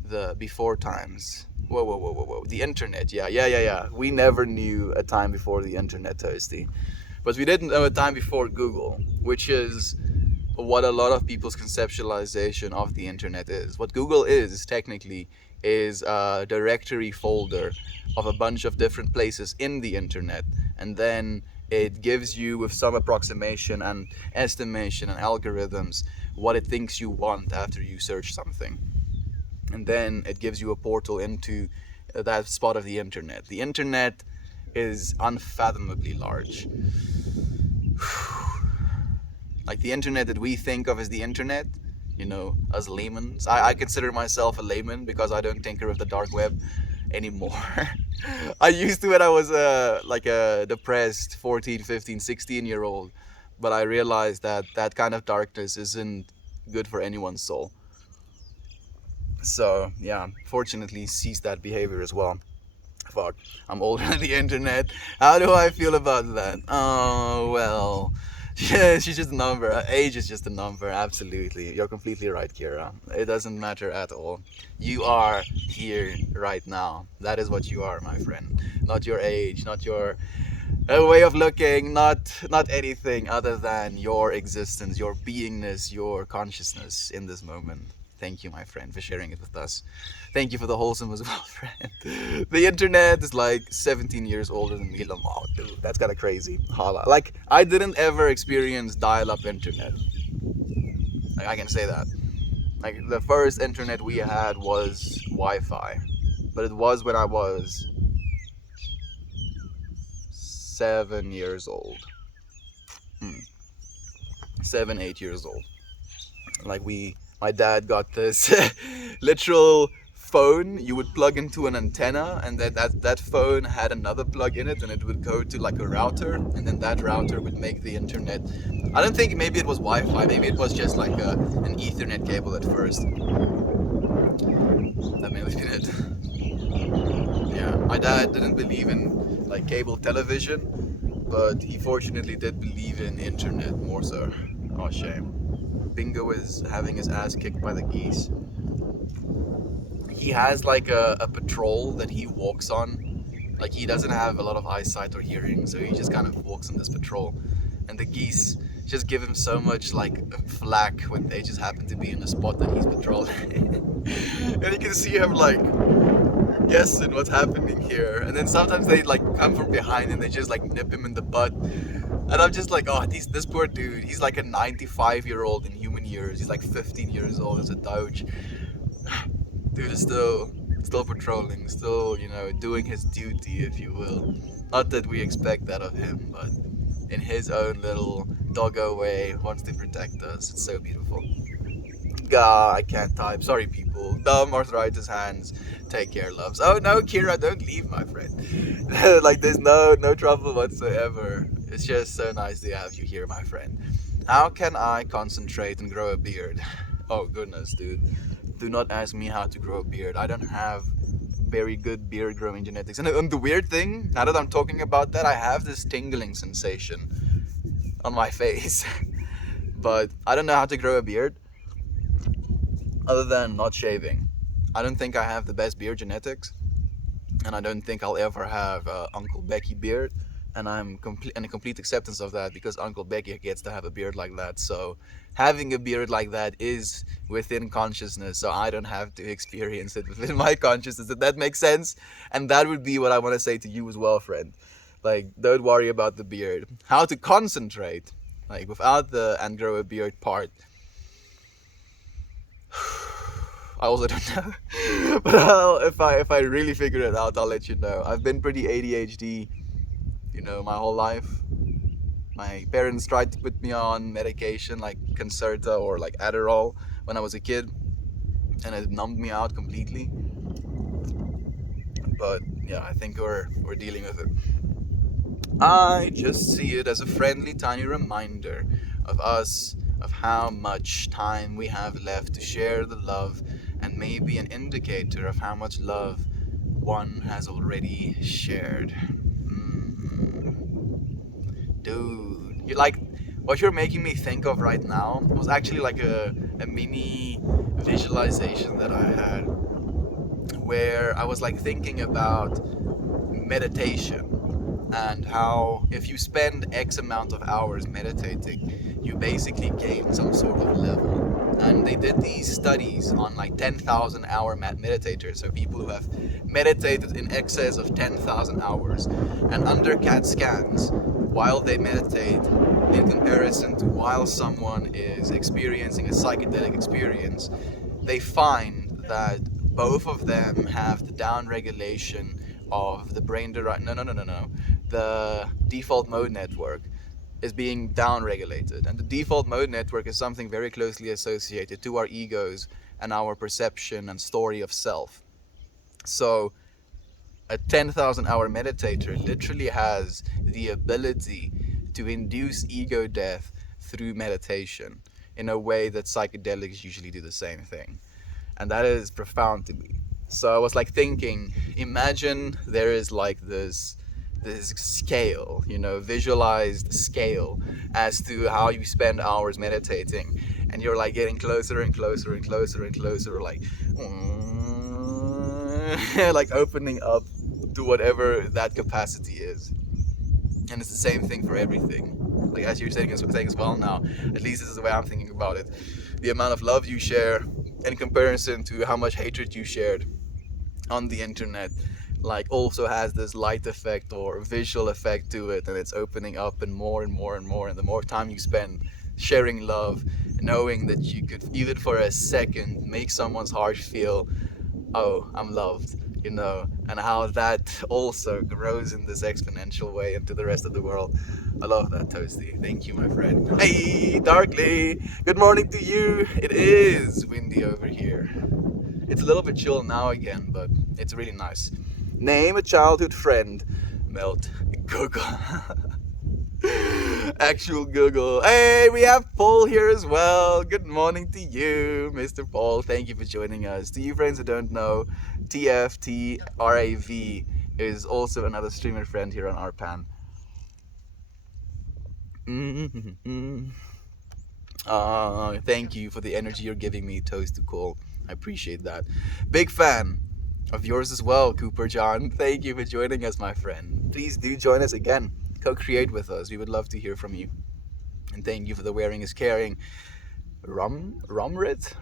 the before times. Whoa. The internet. Yeah. We never knew a time before the internet, Toasty. But we didn't know a time before Google, which is what a lot of people's conceptualization of the internet is. What Google is technically is a directory folder of a bunch of different places in the internet, and then it gives you, with some approximation and estimation and algorithms, what it thinks you want after you search something, and then it gives you a portal into that spot of the internet. The internet is unfathomably large. Like the internet that we think of as the internet, as laymen. I consider myself a layman because I don't tinker with the dark web anymore. I used to when I was like a depressed 14, 15, 16-year-old, but I realized that that kind of darkness isn't good for anyone's soul. So yeah, fortunately ceased that behavior as well. Fuck, I'm older than the internet. How do I feel about that? Oh, well. Yeah, she's just a number. Age is just a number, absolutely. You're completely right, Kira. It doesn't matter at all. You are here right now. That is what you are, my friend. Not your age, not your way of looking, not anything other than your existence, your beingness, your consciousness in this moment. Thank you, my friend, for sharing it with us. Thank you for the wholesome as well, friend. The internet is like 17 years older than me. Oh, dude, that's kind of crazy. Holla. Like, I didn't ever experience dial-up internet. Like, I can say that. Like, the first internet we had was Wi-Fi. But it was when I was 7 years old. 7, 8 years old. Like my dad got this literal phone you would plug into an antenna, and then that phone had another plug in it, and it would go to like a router, and then that router would make the internet. I don't think, maybe it was Wi-Fi, maybe it was just like an Ethernet cable at first. That may have been it. Yeah, my dad didn't believe in like cable television, but he fortunately did believe in internet more so. Oh, shame. Bingo is having his ass kicked by the geese. He has like a patrol that he walks on. Like, he doesn't have a lot of eyesight or hearing, so he just kind of walks on this patrol. And the geese just give him so much like flack when they just happen to be in the spot that he's patrolling. And you can see him like guessing what's happening here. And then sometimes they like come from behind and they just like nip him in the butt. And I'm just like, oh, this poor dude. He's like a 95-year-old in human years. He's like 15 years old as a doge. Dude is still patrolling, still, doing his duty, if you will. Not that we expect that of him, but in his own little doggo way, wants to protect us. It's so beautiful. God, I can't type. Sorry, people. Dumb arthritis hands. Take care, loves. Oh no, Kira, don't leave, my friend. Like, there's no trouble whatsoever. It's just so nice to have you here, my friend. How can I concentrate and grow a beard? Oh goodness, dude. Do not ask me how to grow a beard. I don't have very good beard growing genetics. And the weird thing, now that I'm talking about that, I have this tingling sensation on my face. But I don't know how to grow a beard other than not shaving. I don't think I have the best beard genetics, and I don't think I'll ever have Uncle Becky beard. and I'm in a complete acceptance of that because Uncle Becky gets to have a beard like that. So having a beard like that is within consciousness, so I don't have to experience it within my consciousness. If that makes sense, and that would be what I want to say to you as well, friend. Like, don't worry about the beard. How to concentrate, like without the and grow a beard part. I also don't know, but if I really figure it out, I'll let you know. I've been pretty ADHD, my whole life. My parents tried to put me on medication like Concerta or like Adderall when I was a kid, and it numbed me out completely. But yeah, I think we're dealing with it. I just see it as a friendly, tiny reminder of us, of how much time we have left to share the love, and maybe an indicator of how much love one has already shared. Dude, you like what you're making me think of right now was actually like a mini visualization that I had, where I was like thinking about meditation and how if you spend X amount of hours meditating, you basically gain some sort of level. And they did these studies on like 10,000 hour meditators, so people who have meditated in excess of 10,000 hours, and under CAT scans while they meditate in comparison to while someone is experiencing a psychedelic experience, they find that both of them have the downregulation of the brain the default mode network is being downregulated, and the default mode network is something very closely associated to our egos and our perception and story of self. So a 10,000 hour meditator literally has the ability to induce ego death through meditation in a way that psychedelics usually do the same thing. And that is profound to me. So I was like thinking, imagine there is like this scale, visualized scale as to how you spend hours meditating, and you're like getting closer and closer and closer and closer, like like opening up to whatever that capacity is. And it's the same thing for everything. Like as you're saying as well now, at least this is the way I'm thinking about it. The amount of love you share in comparison to how much hatred you shared on the internet, like also has this light effect or visual effect to it, and it's opening up and more and more and more. And the more time you spend sharing love, knowing that you could even for a second make someone's heart feel, oh, I'm loved, and how that also grows in this exponential way into the rest of the world. I love that, Toasty. Thank you, my friend. Hey, Darkly. Good morning to you. It is windy over here. It's a little bit chill now again, but it's really nice. Name a childhood friend. Melt. Google. Actual Google. Hey, we have Paul here as well. Good morning to you, Mr. Paul. Thank you for joining us. To you friends who don't know, TFTRAV is also another streamer friend here on our pan. Thank you for the energy you're giving me, Toast to Cole. I appreciate that. Big fan of yours as well, Cooper John. Thank you for joining us, my friend. Please do join us again. Co-create with us. We would love to hear from you. And thank you for the wearing is caring. Rumnet?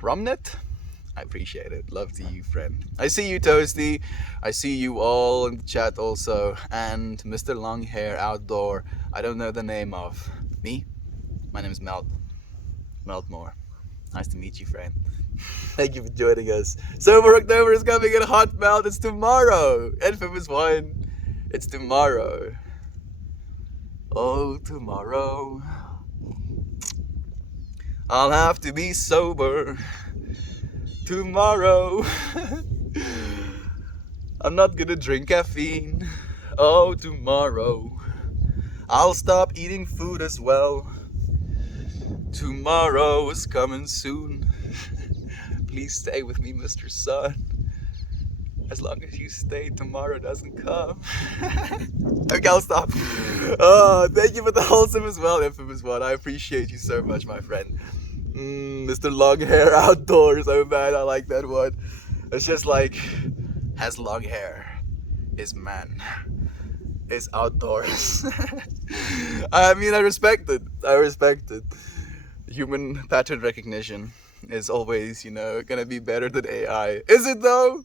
I appreciate it. Love to you, friend. I see you, Toasty. I see you all in the chat also. And Mr. Longhair Outdoor. I don't know the name of. Me? My name is Melt. Meltmore. Nice to meet you, friend. Thank you for joining us. Sober October is coming in hot melt. It's tomorrow. Infamous one. It's tomorrow. Oh, tomorrow. I'll have to be sober. Tomorrow. I'm not gonna drink caffeine. Oh, tomorrow. I'll stop eating food as well. Tomorrow is coming soon. Please stay with me, Mr. Sun. As long as you stay, tomorrow doesn't come. Okay, I'll stop. Oh, thank you for the wholesome as well, Infamous One. I appreciate you so much, my friend. Mr. Long Hair Outdoors. Oh man, I like that one. It's just like, has long hair is man. is outdoors. I mean, I respect it. I respect it. Human pattern recognition is always, gonna be better than AI. Is it though?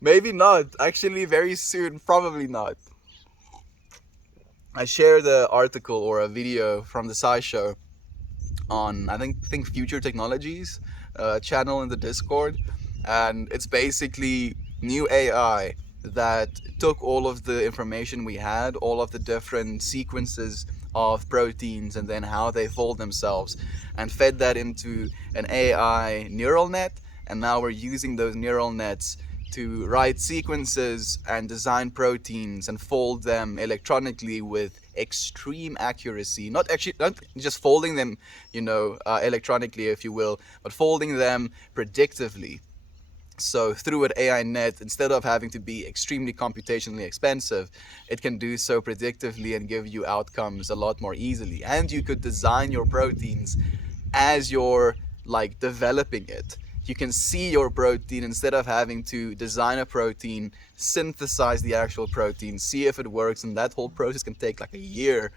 Maybe not. Actually, very soon, probably not. I shared an article or a video from the SciShow on I think Future Technologies channel in the Discord, and it's basically new AI that took all of the information we had, all of the different sequences of proteins and then how they fold themselves, and fed that into an AI neural net, and now we're using those neural nets to write sequences and design proteins and fold them electronically with extreme accuracy. Not actually, not just folding them, electronically, if you will, but folding them predictively. So through an AI net, instead of having to be extremely computationally expensive, it can do so predictively and give you outcomes a lot more easily. And you could design your proteins as you're like developing it. You can see your protein instead of having to design a protein, synthesize the actual protein, see if it works, and that whole process can take like a year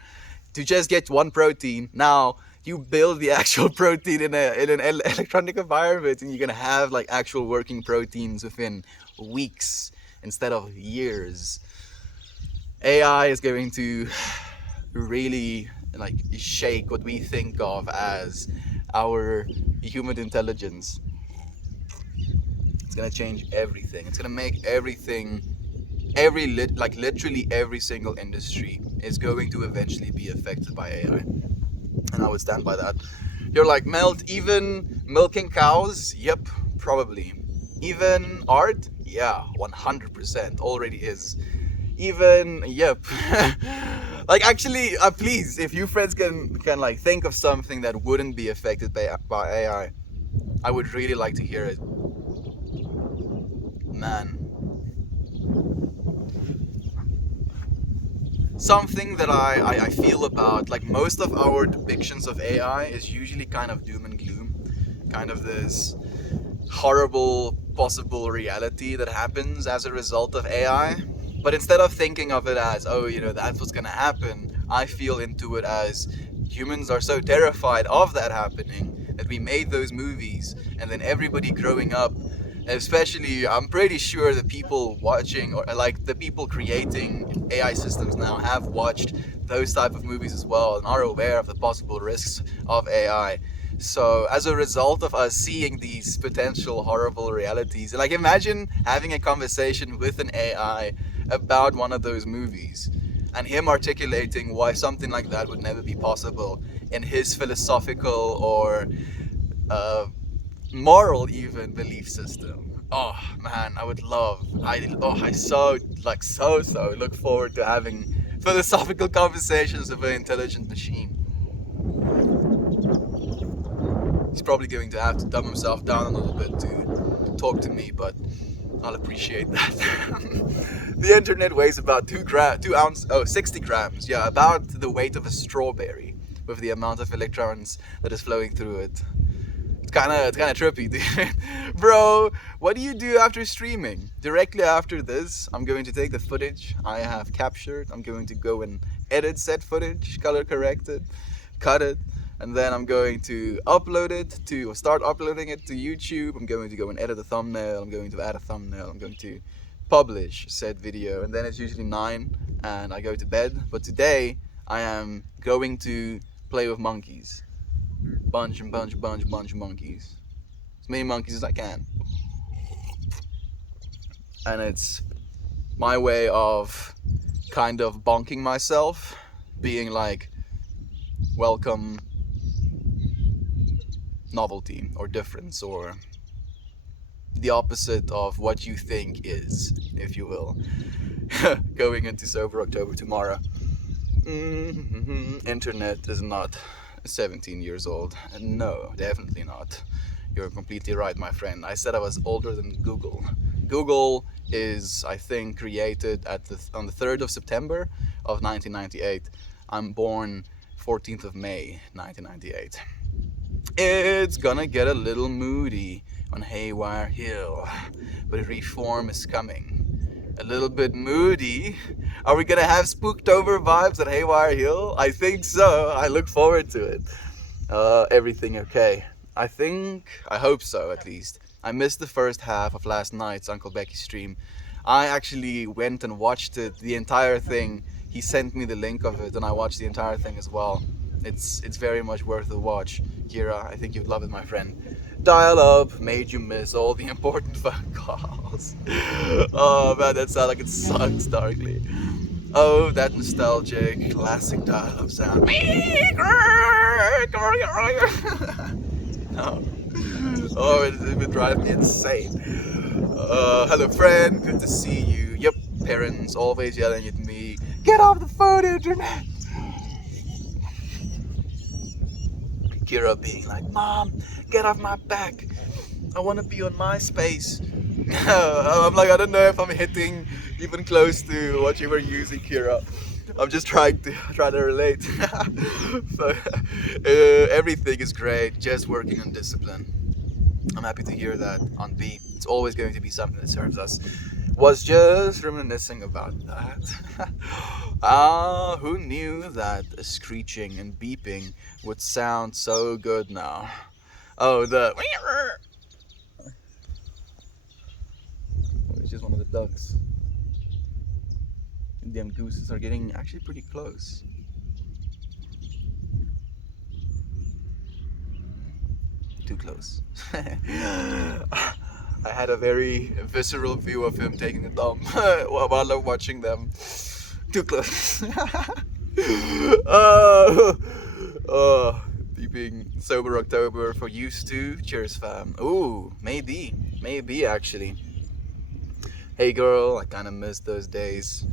to just get one protein. Now you build the actual protein in an electronic environment, and you're gonna have like actual working proteins within weeks instead of years. AI is going to really like shake what we think of as our human intelligence. It's gonna change everything. It's gonna make everything, literally every single industry is going to eventually be affected by AI, and I would stand by that. You're like, Melt, even milking cows? Yep, probably. Even art? Yeah, 100% already is. Even, yep. Like, actually, please, if you friends can like think of something that wouldn't be affected by AI, I would really like to hear it. Man, something that I feel about like most of our depictions of AI is usually kind of doom and gloom, kind of this horrible possible reality that happens as a result of AI. But instead of thinking of it as, oh, that's what's gonna happen, I feel into it as humans are so terrified of that happening that we made those movies, and then everybody growing up, especially I'm pretty sure the people watching or like the people creating AI systems now have watched those type of movies as well and are aware of the possible risks of AI. So as a result of us seeing these potential horrible realities, like imagine having a conversation with an AI about one of those movies and him articulating why something like that would never be possible in his philosophical or uh, moral even belief system. Oh man, I would love. I so look forward to having philosophical conversations with an intelligent machine. He's probably going to have to dumb himself down a little bit to talk to me, but I'll appreciate that. The internet weighs about 60 grams. Yeah, about the weight of a strawberry, with the amount of electrons that is flowing through it. It's kind of trippy, dude. Bro, what do you do after streaming? Directly after this, I'm going to take the footage I have captured. I'm going to go and edit said footage, color correct it, cut it, and then I'm going to start uploading it to YouTube. I'm going to go and edit a thumbnail. I'm going to add a thumbnail. I'm going to publish said video, and then it's usually 9 and I go to bed. But today I am going to play with monkeys. Bunch of monkeys. As many monkeys as I can. And it's my way of kind of bonking myself, being like, welcome novelty or difference or the opposite of what you think is, if you will. Going into Sober October tomorrow. Internet is not 17 years old. No, definitely not. You're completely right, my friend. I said I was older than Google. Google is, I think, created on the 3rd of September of 1998. I'm born 14th of May 1998. It's gonna get a little moody on Haywire Hill, but reform is coming. a little bit moody. Are we gonna have Spooktober vibes at Haywire Hill? I think so. I look forward to it. Everything okay? I hope so at least. I missed the first half of last night's Uncle Becky stream. I actually went and watched it, the entire thing. He sent me the link of it and I watched the entire thing as well. It's very much worth the watch. Kira, I think you'd love it, my friend. Dial up made you miss all the important phone calls. Oh man, that sounds like it sucks darkly. Oh, that nostalgic classic dial-up sound. No. Oh, it would drive me insane. Hello friend, good to see you. Yep, parents always yelling at me. Get off the phone, internet! Kira being like, Mom, get off my back. I want to be on MySpace. I'm like, I don't know if I'm hitting even close to what you were using, Kira. I'm just trying to relate. So, everything is great, just working on discipline. I'm happy to hear that on B. It's always going to be something that serves us. Was just reminiscing about that. Who knew that a screeching and beeping would sound so good now? Oh, the... It's just one of the ducks. Damn gooses are getting actually pretty close. Too close. I had a very visceral view of him taking a dump while I'm watching them. Too close. Beeping sober October for used to. Cheers, fam. Ooh, maybe actually. Hey girl, I kinda miss those days.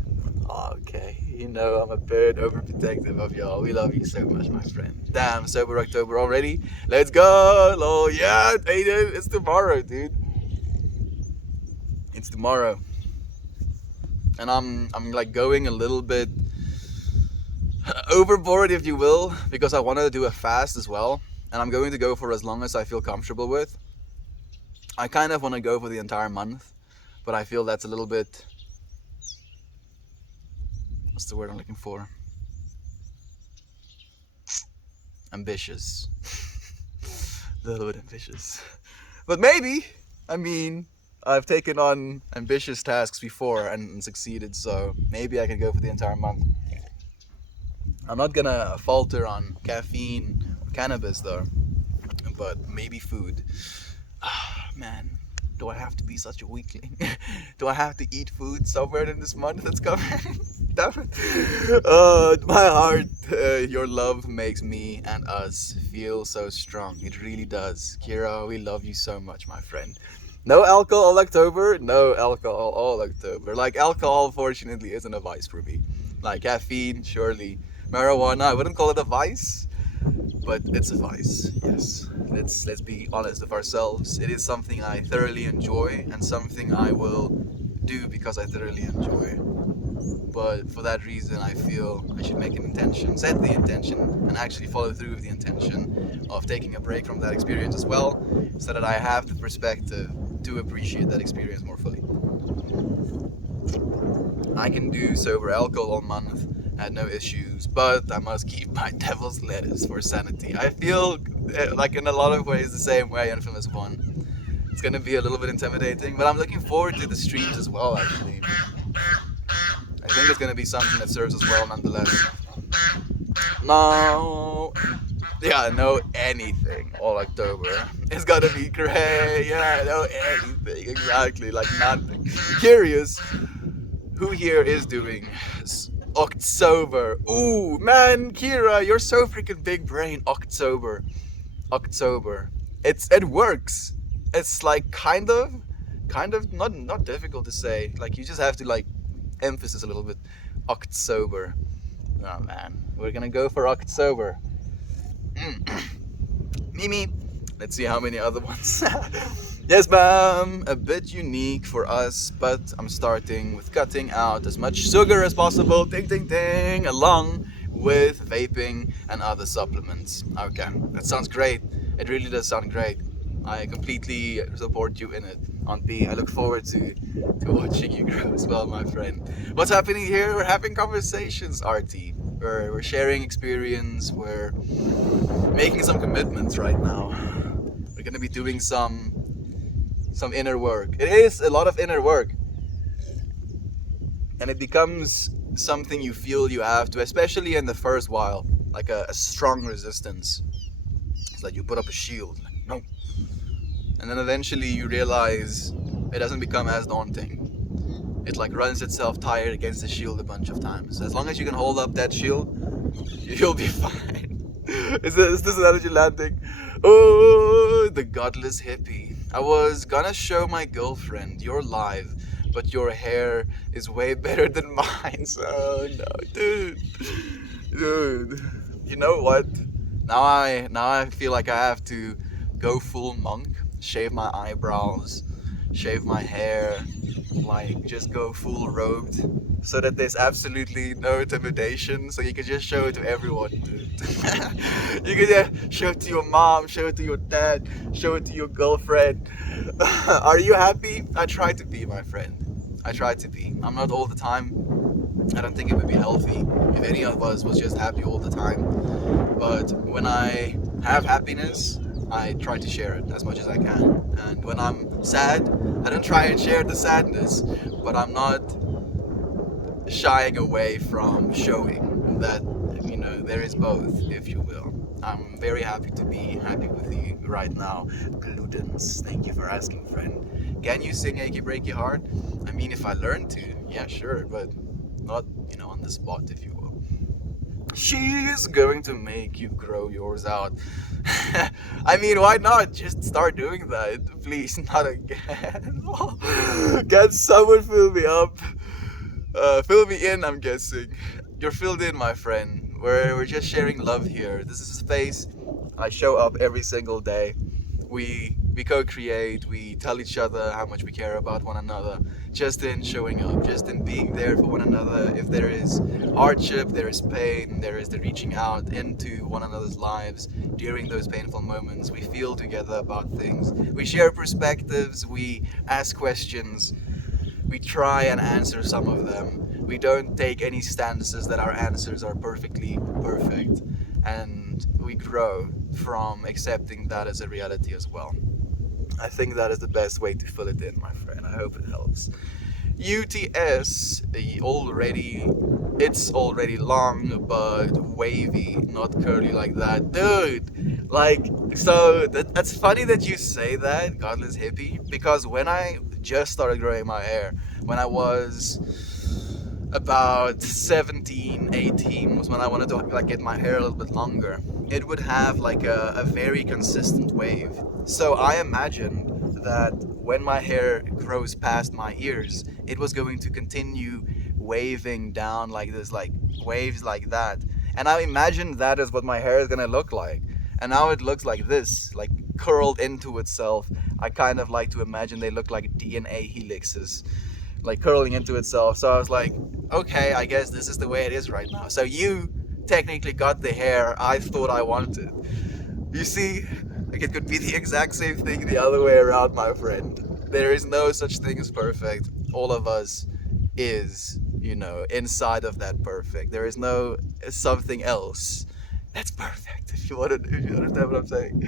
Okay, you know I'm a bit overprotective of y'all. We love you so much, my friend. Damn, sober October already. Let's go! Oh yeah, Aiden, it's tomorrow, dude. It's tomorrow, and I'm like going a little bit overboard, if you will, because I wanted to do a fast as well, and I'm going to go for as long as I feel comfortable with. I kind of want to go for the entire month, but I feel that's a little bit. What's the word I'm looking for? Ambitious. A little bit ambitious. But maybe, I mean, I've taken on ambitious tasks before and succeeded, so maybe I can go for the entire month. I'm not gonna falter on caffeine or cannabis though, but maybe food. Man, do I have to be such a weakling? Do I have to eat food somewhere in this month that's coming? Damn it. My heart, your love makes me and us feel so strong. It really does. Kira, we love you so much, my friend. No alcohol all October? No alcohol all October. Like, alcohol, fortunately, isn't a vice for me. Like, caffeine, surely. Marijuana, I wouldn't call it a vice, but it's a vice, yes. Let's be honest with ourselves. It is something I thoroughly enjoy and something I will do because I thoroughly enjoy. But for that reason, I feel I should make an intention, set the intention, and actually follow through with the intention of taking a break from that experience as well, so that I have the perspective to appreciate that experience more fully. I can do sober alcohol all month, had no issues, but I must keep my devil's lettuce for sanity. I feel like in a lot of ways the same way Infamous 1. It's gonna be a little bit intimidating, but I'm looking forward to the streams as well, actually. I think it's gonna be something that serves us well nonetheless. No anything all October. It's gotta be great. Yeah, no anything, exactly, like nothing. Curious, who here is doing October? Ooh, man, Kira, you're so freaking big brain. October. It works. It's like kind of not difficult to say. Like, you just have to like emphasis a little bit. October. Oh man, we're gonna go for October. Mimi. Let's see how many other ones. Yes, ma'am. A bit unique for us, but I'm starting with cutting out as much sugar as possible. Ding, ding, ding. Along with vaping and other supplements. Okay, that sounds great. It really does sound great. I completely support you in it, Aunt B. I look forward to watching you grow as well, my friend. What's happening here? We're having conversations, RT. We're sharing experience. We're making some commitments right now. We're gonna be doing some inner work. It is a lot of inner work, and it becomes something you feel you have to, especially in the first while, like a strong resistance. It's like you put up a shield, like no, and then eventually you realize it doesn't become as daunting. It like runs itself tired against the shield a bunch of times. As long as you can hold up that shield, you'll be fine. Is this analogy landing? Oh, the godless hippie. I was gonna show my girlfriend you're live, but your hair is way better than mine. So no, dude. You know what? Now I feel like I have to go full monk, shave my eyebrows, shave my hair, like just go full robed, so that there's absolutely no intimidation. So you can just show it to everyone, dude. You can just show it to your mom, show it to your dad, show it to your girlfriend. Are you happy? I try to be, my friend. I try to be. I'm not all the time. I don't think it would be healthy if any of us was just happy all the time. But when I have happiness, I try to share it as much as I can. And when I'm sad, I don't try and share the sadness, but I'm not shying away from showing that, there is both, if you will. I'm very happy to be happy with you right now. Glutens, thank you for asking, friend. Can you sing Achy Breaky Heart? I mean, if I learn to, yeah, sure, but not, on the spot, if you will. She is going to make you grow yours out. I mean, why not just start doing that? Please, not again. Can someone fill me up? Fill me in, I'm guessing. You're filled in, my friend. We're just sharing love here. This is a space I show up every single day. We co-create, we tell each other how much we care about one another, just in showing up, just in being there for one another. If there is hardship, there is pain, there is the reaching out into one another's lives during those painful moments. We feel together about things. We share perspectives, we ask questions, we try and answer some of them. We don't take any stances that our answers are perfectly perfect. And we grow from accepting that as a reality as well. I think that is the best way to fill it in, my friend. I hope it helps. UTS, it's already long but wavy, not curly like that. Dude, that's funny that you say that, godless hippie, because when I just started growing my hair, when I was about 17, 18 was when I wanted to like get my hair a little bit longer. It would have like a very consistent wave. So I imagined that when my hair grows past my ears, it was going to continue waving down like this, like waves like that. And I imagined that is what my hair is gonna look like. And now it looks like this, like curled into itself. I kind of like to imagine they look like DNA helixes, like curling into itself. So I was like, okay, I guess this is the way it is right now. So you technically got the hair I thought I wanted. You see, like it could be the exact same thing the other way around, my friend. There is no such thing as perfect. All of us is, inside of that perfect. There is no something else that's perfect. If you understand what I'm saying.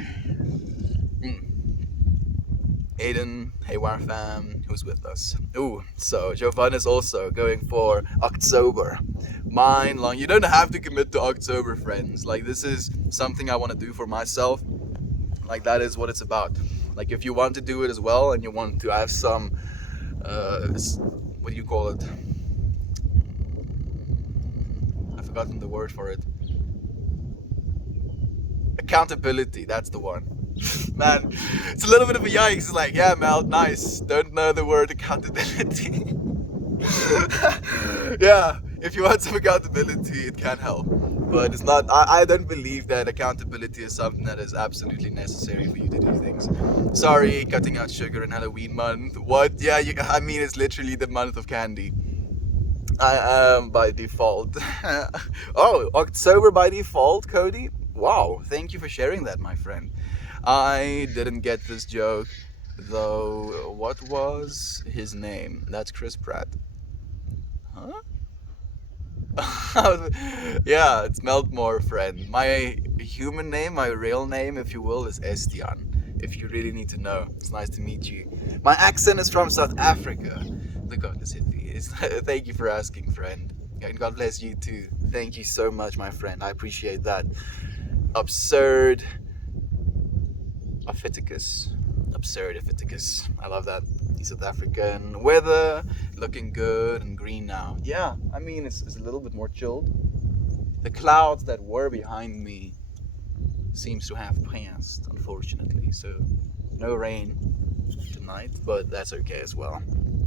Aiden, Haywire fam, who's with us? Ooh, so Jovan is also going for October. Mine long. You don't have to commit to October, friends. Like, this is something I want to do for myself. Like, that is what it's about. Like, if you want to do it as well and you want to have some, what do you call it? I've forgotten the word for it. Accountability, that's the one. Man, it's a little bit of a yikes. It's like, yeah, Mel, nice. Don't know the word accountability. Yeah, if you want some accountability, it can help. But it's not, I don't believe that accountability is something that is absolutely necessary for you to do things. Sorry, cutting out sugar in Halloween month. What? Yeah, I mean, it's literally the month of candy. I am by default. Oh, October by default, Cody? Wow, thank you for sharing that, my friend. I didn't get this joke, though. What was his name? That's Chris Pratt. Huh? Yeah, it's Meltmore, friend. My human name, my real name, if you will, is Estian. If you really need to know, it's nice to meet you. My accent is from South Africa. The godless hippie is. Thank you for asking, friend. And God bless you too. Thank you so much, my friend. I appreciate that. Absurd Ophiticus. Absurd Ophiticus. I love that. South African weather, looking good and green now. Yeah, I mean, it's a little bit more chilled. The clouds that were behind me seems to have passed, unfortunately. So, no rain tonight, but that's okay as well.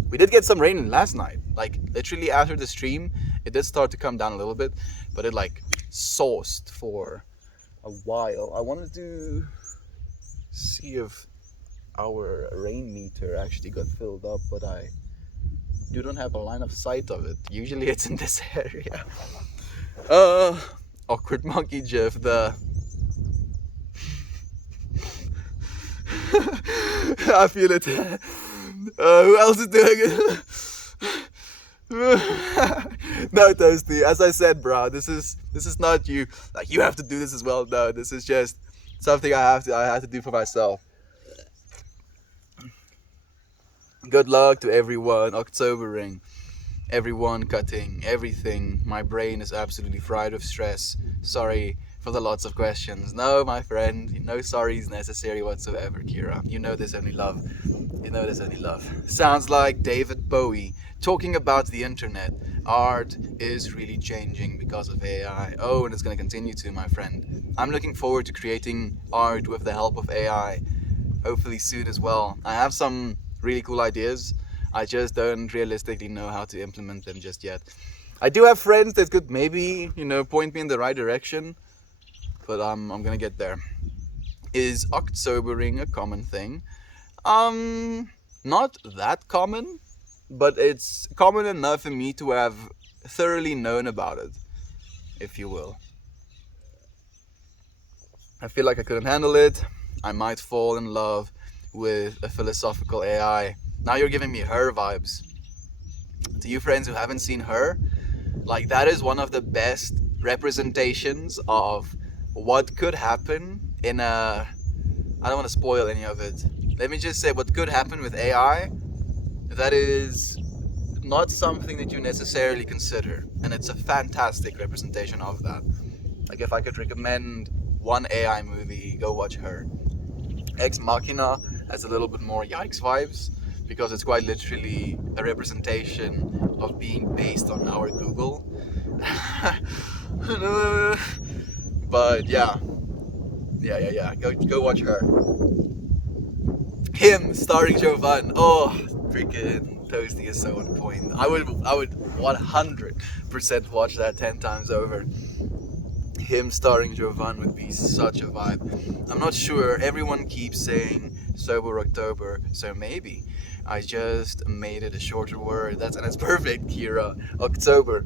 We did get some rain last night. Like, literally after the stream, it did start to come down a little bit, but it like sauced for a while. I wanted to see if our rain meter actually got filled up, but I don't have a line of sight of it. Usually it's in this area. Awkward monkey Jeff, the I feel it. Who else is doing it? No, Toasty, as I said, bro, this is not you. Like, you have to do this as well. No, this is just something I have to do for myself. Good luck to everyone Octobering, everyone cutting, everything. My brain is absolutely fried with stress. Sorry for the lots of questions. No, my friend, no sorries necessary whatsoever, Kira. You know there's only love. You know there's only love. Sounds like David Bowie talking about the internet. Art is really changing because of AI. Oh, and it's going to continue to, my friend. I'm looking forward to creating art with the help of AI. Hopefully soon as well. I have some really cool ideas. I just don't realistically know how to implement them just yet. I do have friends that could maybe, point me in the right direction, but I'm gonna get there. Is Octobering a common thing? Not that common, but it's common enough for me to have thoroughly known about it, if you will. I feel like I couldn't handle it. I might fall in love with a philosophical AI. Now you're giving me Her vibes. To you friends who haven't seen Her, like, that is one of the best representations of what could happen in a... I don't want to spoil any of it. Let me just say what could happen with AI that is not something that you necessarily consider. And it's a fantastic representation of that. Like, if I could recommend one AI movie, go watch Her. Ex Machina has a little bit more yikes vibes, because it's quite literally a representation of being based on our Google. But yeah. Go watch Her. Him starring Jovan. Oh, freaking Toasty is so on point. I would 100% watch that 10 times over. Him starring Jovan would be such a vibe. I'm not sure. Everyone keeps saying Sober October, so maybe I just made it a shorter word. And it's perfect, Kira. October.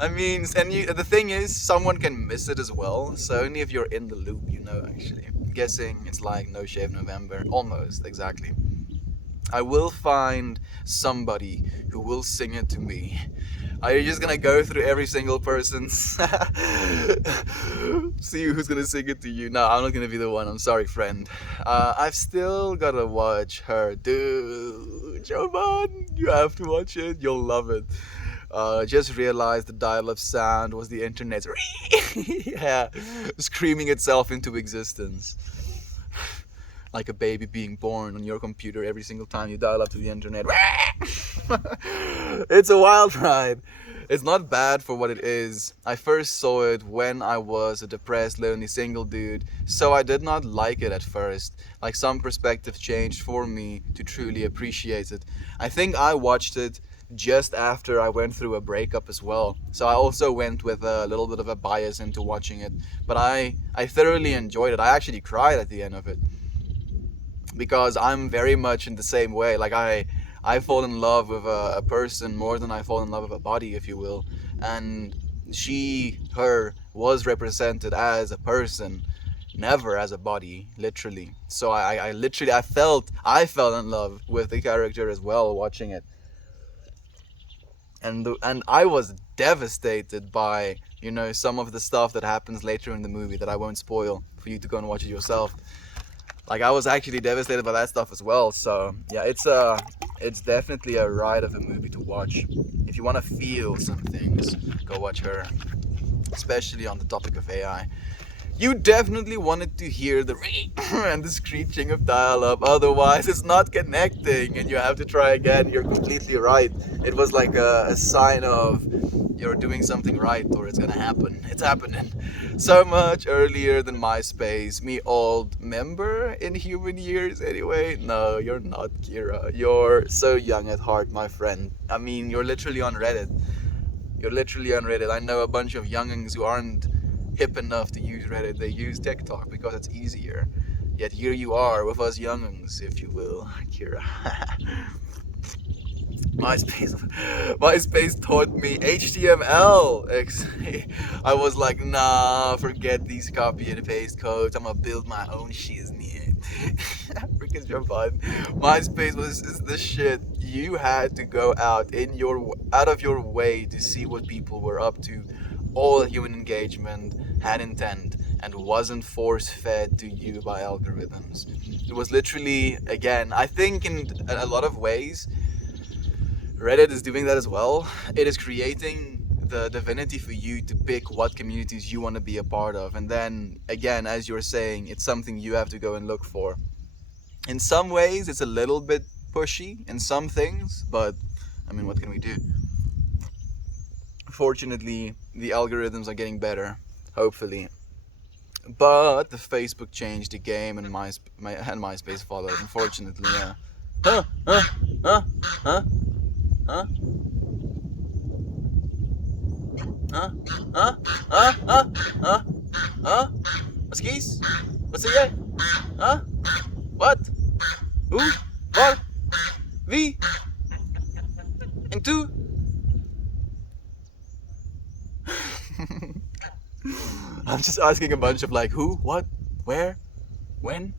I mean, the thing is, someone can miss it as well. So only if you're in the loop, actually. I'm guessing it's like No Shave November. Almost, exactly. I will find somebody who will sing it to me. Are you just gonna go through every single person? See who's gonna sing it to you? No, I'm not gonna be the one. I'm sorry, friend. I've still gotta watch Her. Dude, Jovan, you have to watch it. You'll love it. Just realized the dial-up sound was the internet. Yeah, screaming itself into existence. Like a baby being born on your computer every single time you dial up to the internet. It's a wild ride. It's not bad for what it is. I first saw it when I was a depressed, lonely single dude, so I did not like it at first. Like, some perspective changed for me to truly appreciate it. I think I watched it just after I went through a breakup as well, so I also went with a little bit of a bias into watching it, but I thoroughly enjoyed it. I actually cried at the end of it, because I'm very much in the same way. Like, I fall in love with a person more than I fall in love with a body, if you will. And Her was represented as a person never as a body, literally. So I literally I fell in love with the character as well watching it, and I was devastated by some of the stuff that happens later in the movie that I won't spoil for you to go and watch it yourself. Like, I was actually devastated by that stuff as well. So yeah, it's definitely a ride of a movie to watch. If you want to feel some things, go watch her, especially on the topic of AI. You definitely wanted to hear the ring and the screeching of dial-up, otherwise it's not connecting and you have to try again. You're completely right. It was like a sign of you're doing something right, or it's gonna happen. It's happening. So much earlier than MySpace. Me old member in human years anyway. No, you're not, Kira. You're so young at heart, my friend. I mean, you're literally on Reddit. I know a bunch of youngins who aren't hip enough to use Reddit. They use TikTok because it's easier. Yet here you are with us youngins, if you will, Kira. MySpace taught me HTML. I was like, nah, forget these copy and paste codes. I'm gonna build my own shiznit. Freaking so fun. MySpace is the shit. You had to go out of your way to see what people were up to. All human engagement had intent and wasn't force-fed to you by algorithms. It was literally, again, I think in a lot of ways, Reddit is doing that as well. It is creating the divinity for you to pick what communities you want to be a part of. And then, again, as you're saying, it's something you have to go and look for. In some ways, it's a little bit pushy in some things, but, I mean, what can we do? Fortunately, the algorithms are getting better, hopefully. But the Facebook changed the game and MySpace followed, unfortunately, yeah. Huh? Huh? Huh? Huh? Huh? Huh? Huh? Huh? Huh? Huh? Huh? What's keys? What's it? Huh? What? Who? What? Wie? And two? I'm just asking a bunch of like who, what, where, when,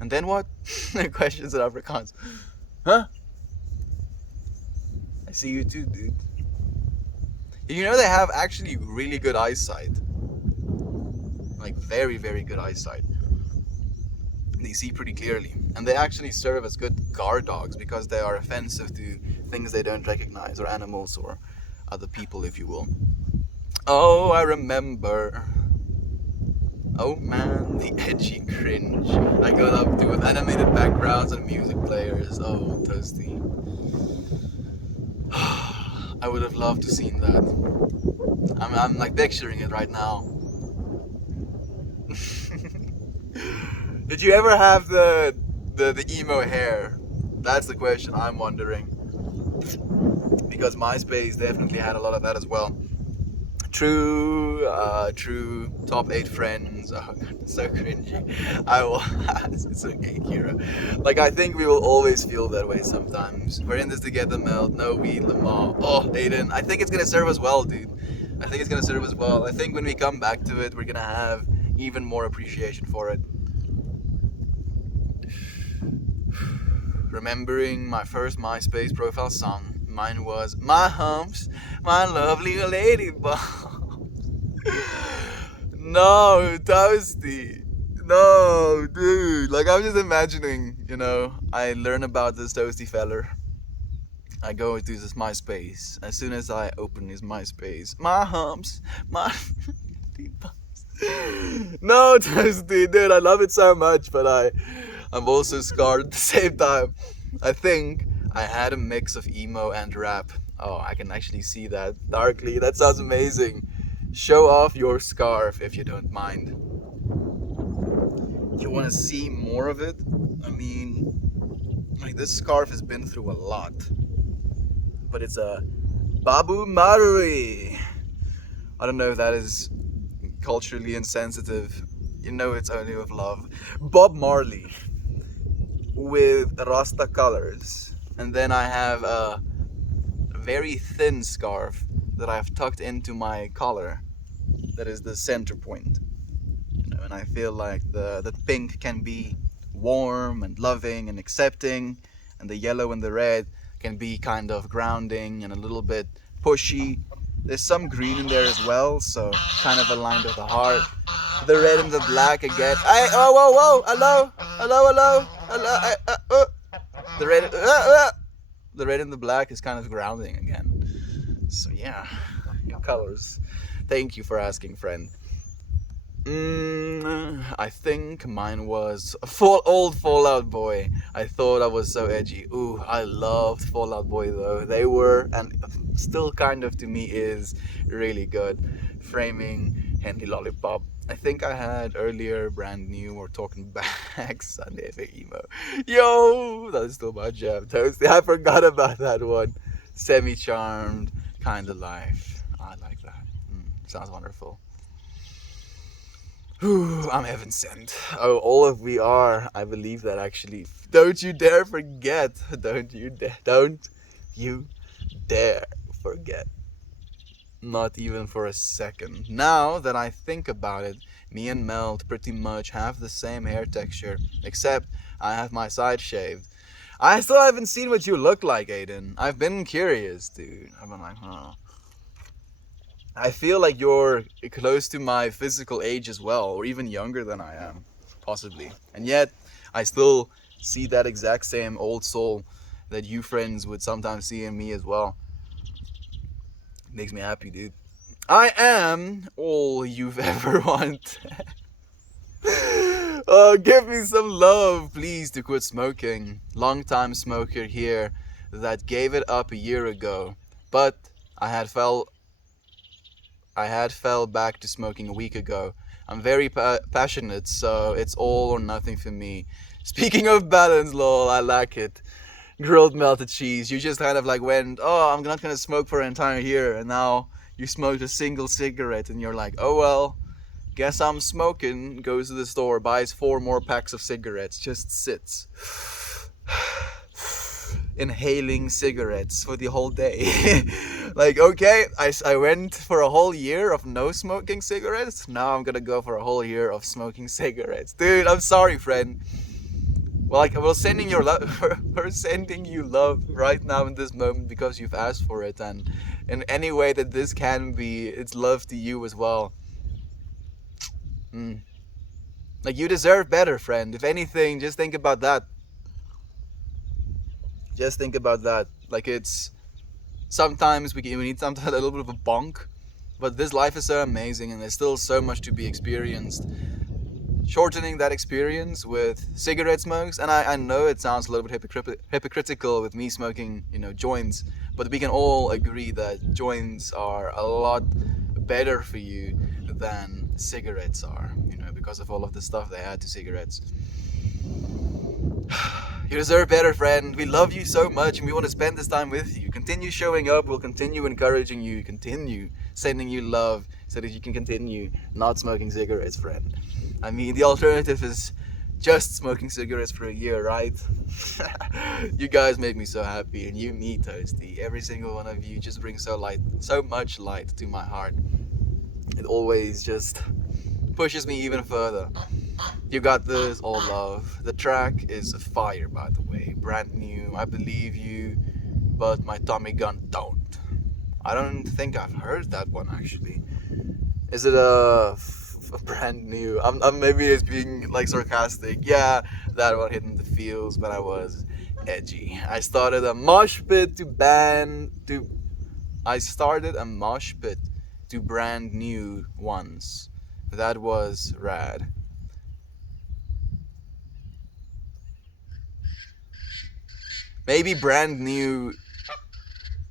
and then what? Questions in Afrikaans. Huh? I see you too, dude. You know they have actually really good eyesight. Like very, very good eyesight. They see pretty clearly. And they actually serve as good guard dogs because they are offensive to things they don't recognize, or animals, or other people, if you will. Oh, I remember. Oh man, the edgy cringe I got up to with animated backgrounds and music players. Oh, Toasty. I would have loved to seen that. I'm like picturing it right now. Did you ever have the emo hair? That's the question I'm wondering. Because MySpace definitely had a lot of that as well. True. Top 8 friends. Oh god, so cringy. It's okay, Kira. Like, I think we will always feel that way sometimes. We're in this together, Mel. No, we, Lamar. Oh, Aiden. I think it's gonna serve us well, dude. I think it's gonna serve us well. I think when we come back to it, we're gonna have even more appreciation for it. Remembering my first MySpace profile song. Mine was My Humps, My Lovely Lady Bomb. No, Toasty. No, dude. Like, I'm just imagining, I learn about this Toasty feller. I go to this MySpace. As soon as I open his MySpace, my humps, my bumps. No, Toasty, dude, I love it so much, but I'm also scarred at the same time. I think I had a mix of emo and rap. Oh, I can actually see that darkly. That sounds amazing. Show off your scarf if you don't mind. You want to see more of it? I mean, like, this scarf has been through a lot. But it's a Babu Marui. I don't know if that is culturally insensitive. It's only with love. Bob Marley with Rasta colors. And then I have a very thin scarf that I've tucked into my collar. That is the center point. and I feel like the pink can be warm and loving and accepting, and the yellow and the red can be kind of grounding and a little bit pushy. There's some green in there as well, so kind of aligned with the heart. The red and the black again. Oh, whoa, whoa, hello, hello, hello, hello. The red, the red and the black is kind of grounding again. So yeah, your colors. Thank you for asking, friend. I think mine was old Fallout Boy. I thought I was so edgy. Ooh, I loved Fallout Boy though. They were, and still kind of to me is, really good. Framing, Handy Lollipop. I think I had earlier Brand New or Talking Back Sunday for emo. Yo, that is still my jam. Toasty. I forgot about that one. Semi Charmed, Kinda Life. I like that. Sounds wonderful. I'm heaven sent. Oh, all of we are. I believe that actually. Don't you dare forget. Don't you dare forget. Not even for a second. Now that I think about it, me and Meld pretty much have the same hair texture, except I have my side shaved. I still haven't seen what you look like, Aiden. I've been curious, dude. I've been like, huh. I feel like you're close to my physical age as well, or even younger than I am, possibly. And yet, I still see that exact same old soul that you friends would sometimes see in me as well. Makes me happy, dude. I am all you've ever wanted. Oh, give me some love, please, to quit smoking. Long time smoker here that gave it up a year ago, but I had fell back to smoking a week ago. I'm very passionate, so it's all or nothing for me. Speaking of balance, lol, I like it. Grilled melted cheese. You just kind of like went, oh, I'm not gonna smoke for an entire year, and now you smoked a single cigarette, and you're like, oh well, guess I'm smoking. Goes to the store, buys 4 more packs of cigarettes, just sits. Inhaling cigarettes for the whole day. Like, okay, I went for a whole year of no smoking cigarettes. Now I'm gonna go for a whole year of smoking cigarettes. Dude, I'm sorry, friend. Well, like, we're sending your love. We're sending you love right now in this moment because you've asked for it, and in any way that this can be, it's love to you as well. Like, you deserve better, friend. If anything, just think about that. Just think about that. Like, it's sometimes we need sometimes a little bit of a bonk, but this life is so amazing, and there's still so much to be experienced. Shortening that experience with cigarette smokes, and I know it sounds a little bit hypocritical with me smoking, joints, but we can all agree that joints are a lot better for you than cigarettes are, because of all of the stuff they add to cigarettes. You deserve better, friend. We love you so much, and we want to spend this time with you. Continue showing up. We'll continue encouraging you. Continue sending you love so that you can continue not smoking cigarettes, friend. I mean, the alternative is just smoking cigarettes for a year, right? You guys make me so happy, and you, me, Toasty. Every single one of you just brings so much light to my heart. It always just pushes me even further. You got this, all love. The track is fire, by the way. Brand new. I believe you, but my Tommy gun don't. I don't think I've heard that one actually. Is it a brand new? I'm maybe it's being like sarcastic. Yeah, that one hit in the feels, but I was edgy. I started a mosh pit to brand new ones. That was rad. Maybe brand new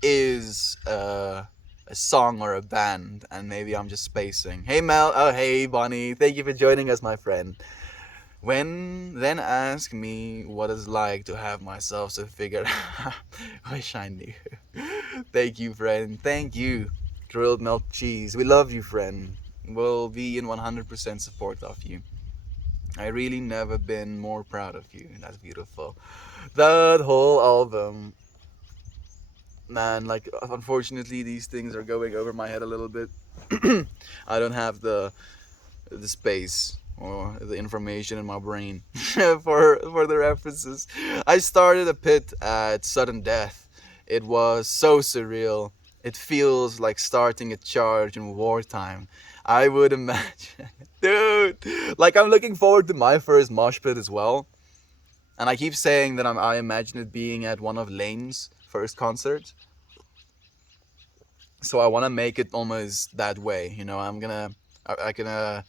is a song or a band, and maybe I'm just spacing. Hey Mel, oh hey Bonnie, thank you for joining us, my friend. Then ask me what it's like to have myself so figured out. Wish I knew. Thank you, friend. Thank you. Grilled milk cheese. We love you, friend. We'll be in 100% support of you. I really never been more proud of you. That's beautiful. That whole album, man, like, unfortunately these things are going over my head a little bit. I don't have the space or the information in my brain for the references. I started a pit at sudden death. It was so surreal. It feels like starting a charge in wartime. I would imagine, dude. Like I'm looking forward to my first mosh pit as well. And I keep saying that I imagine it being at one of Lane's first concerts. So I want to make it almost that way. You know, I can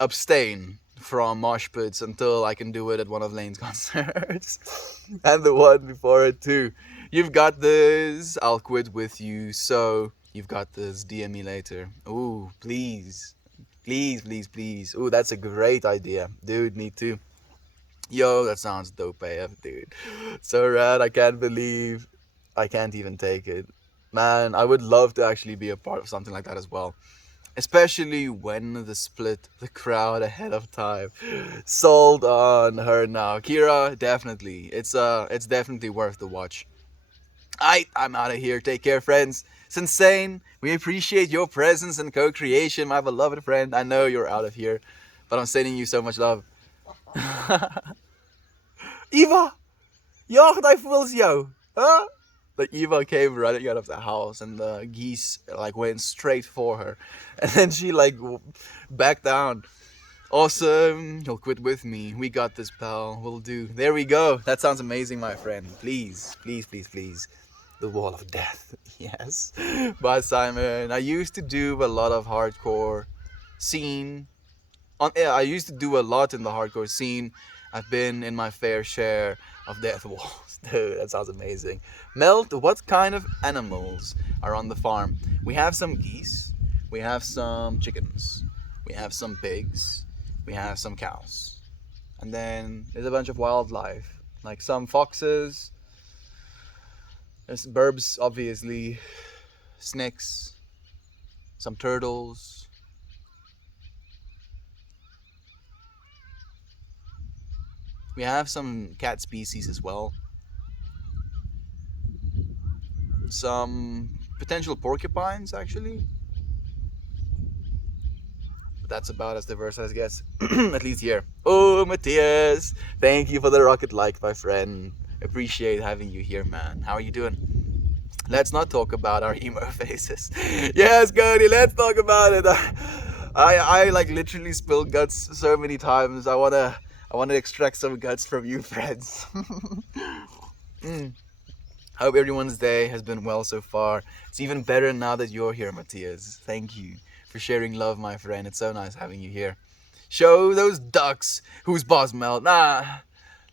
abstain from mosh pits until I can do it at one of Lane's concerts. And the one before it too. You've got this, I'll quit with you, so you've got this, DM me later. Ooh, please. Please, please, please. Ooh, that's a great idea. Dude, me too. Yo, that sounds dope AF, dude. So rad, I can't even take it. Man, I would love to actually be a part of something like that as well. Especially when the split the crowd ahead of time. Sold on her now. Kira, definitely. It's definitely worth the watch. I'm out of here. Take care, friends. It's insane. We appreciate your presence and co-creation, my beloved friend. I know you're out of here, but I'm sending you so much love. Eva! Jacht, hij voelt jou! Huh? Like Eva came running out of the house and the geese like went straight for her. And then she like backed down. Awesome. You'll quit with me. We got this, pal. We'll do. There we go. That sounds amazing, my friend. Please, please, please, please. The wall of death. Yes. Bye, Simon. I used to do a lot of hardcore scene. I used to do a lot in the hardcore scene. I've been in my fair share of death walls. Dude, that sounds amazing. Melt, what kind of animals are on the farm? We have some geese. We have some chickens. We have some pigs. We have some cows. And then there's a bunch of wildlife. Like some foxes. There's burbs, obviously. Snakes. Some turtles. We have some cat species as well. Some potential porcupines, actually. But that's about as diverse as it gets, at least here. Oh, Matthias, thank you for the rocket like, my friend. Appreciate having you here, man. How are you doing? Let's not talk about our emo faces. Yes, Cody, let's talk about it. I like literally spilled guts so many times. I wanna extract some guts from you, friends. Hope everyone's day has been well so far. It's even better now that you're here, Matthias. Thank you for sharing love, my friend. It's so nice having you here. Show those ducks who's boss Mel. Nah,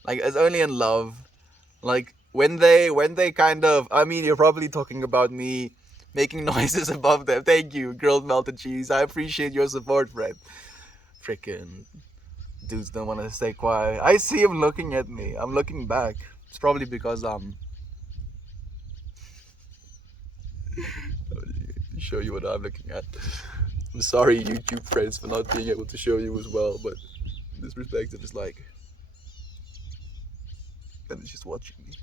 like it's only in love. Like when they kind of, I mean, you're probably talking about me making noises above them. Thank you, grilled melted cheese. I appreciate your support, friend. Frickin' dudes don't want to stay quiet. I see him looking at me. I'm looking back. It's probably because show you what I'm looking at. I'm sorry, YouTube friends, for not being able to show you as well, but in this respect, it's just like, and it's just watching me.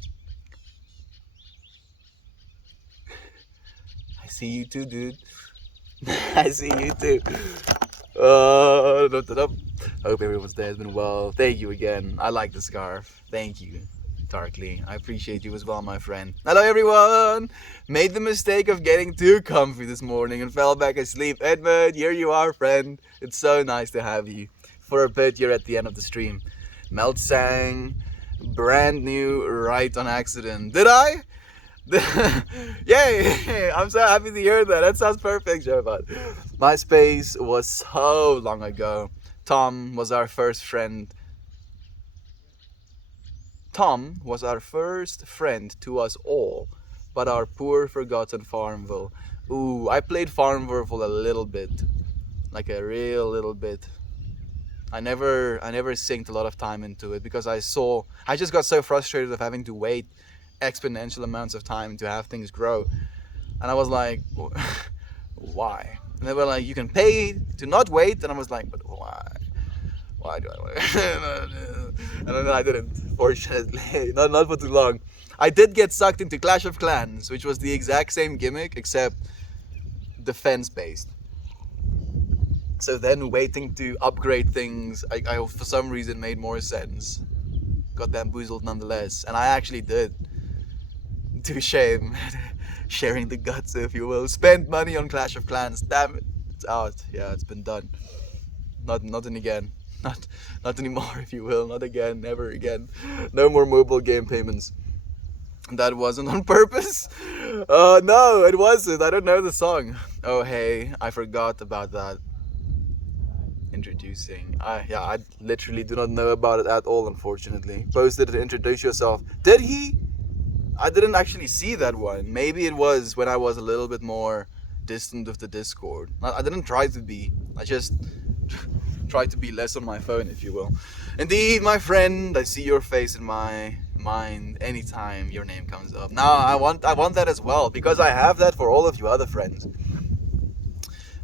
I see you too, dude. I see you too. Hope everyone's day has been well. Thank you again. I like the scarf. Thank you, Darkly. I appreciate you as well, my friend. Hello, everyone. Made the mistake of getting too comfy this morning and fell back asleep. Edmund, here you are, friend. It's so nice to have you. For a bit, you're at the end of the stream. Melt sang brand new right on accident. Did I? Yay! I'm so happy to hear that. That sounds perfect, Jovan. MySpace was so long ago. Tom was our first friend to us all, but our poor forgotten Farmville. Ooh, I played Farmville for a little bit, like a real little bit. I never synced a lot of time into it because I just got so frustrated of having to wait exponential amounts of time to have things grow, and I was like, why? And they were like, you can pay to not wait, and I was like, but why do I wait? And then I didn't, fortunately. not for too long. I did get sucked into Clash of Clans, which was the exact same gimmick except defense based. So then waiting to upgrade things, I for some reason made more sense. Got bamboozled nonetheless, and I actually did. To shame, sharing the guts, if you will. Spent money on Clash of Clans. Damn it, it's out. Yeah, it's been done. Not again. Not anymore, if you will. Not again. Never again. No more mobile game payments. That wasn't on purpose. No, it wasn't. I don't know the song. Oh hey, I forgot about that. Introducing. I literally do not know about it at all. Unfortunately, posted to introduce yourself. Did he? I didn't actually see that one. Maybe it was when I was a little bit more distant with the Discord. I didn't try to be. I just tried to be less on my phone, if you will. Indeed, my friend, I see your face in my mind anytime your name comes up. Now I want that as well, because I have that for all of you other friends.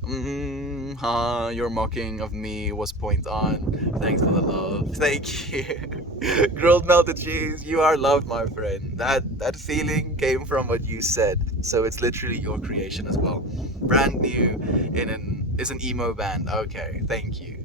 Your mocking of me was point on. Thanks for the love. Thank you. Grilled melted cheese, you are loved, my friend. That feeling came from what you said. So it's literally your creation as well. Brand new is an emo band. Okay, thank you.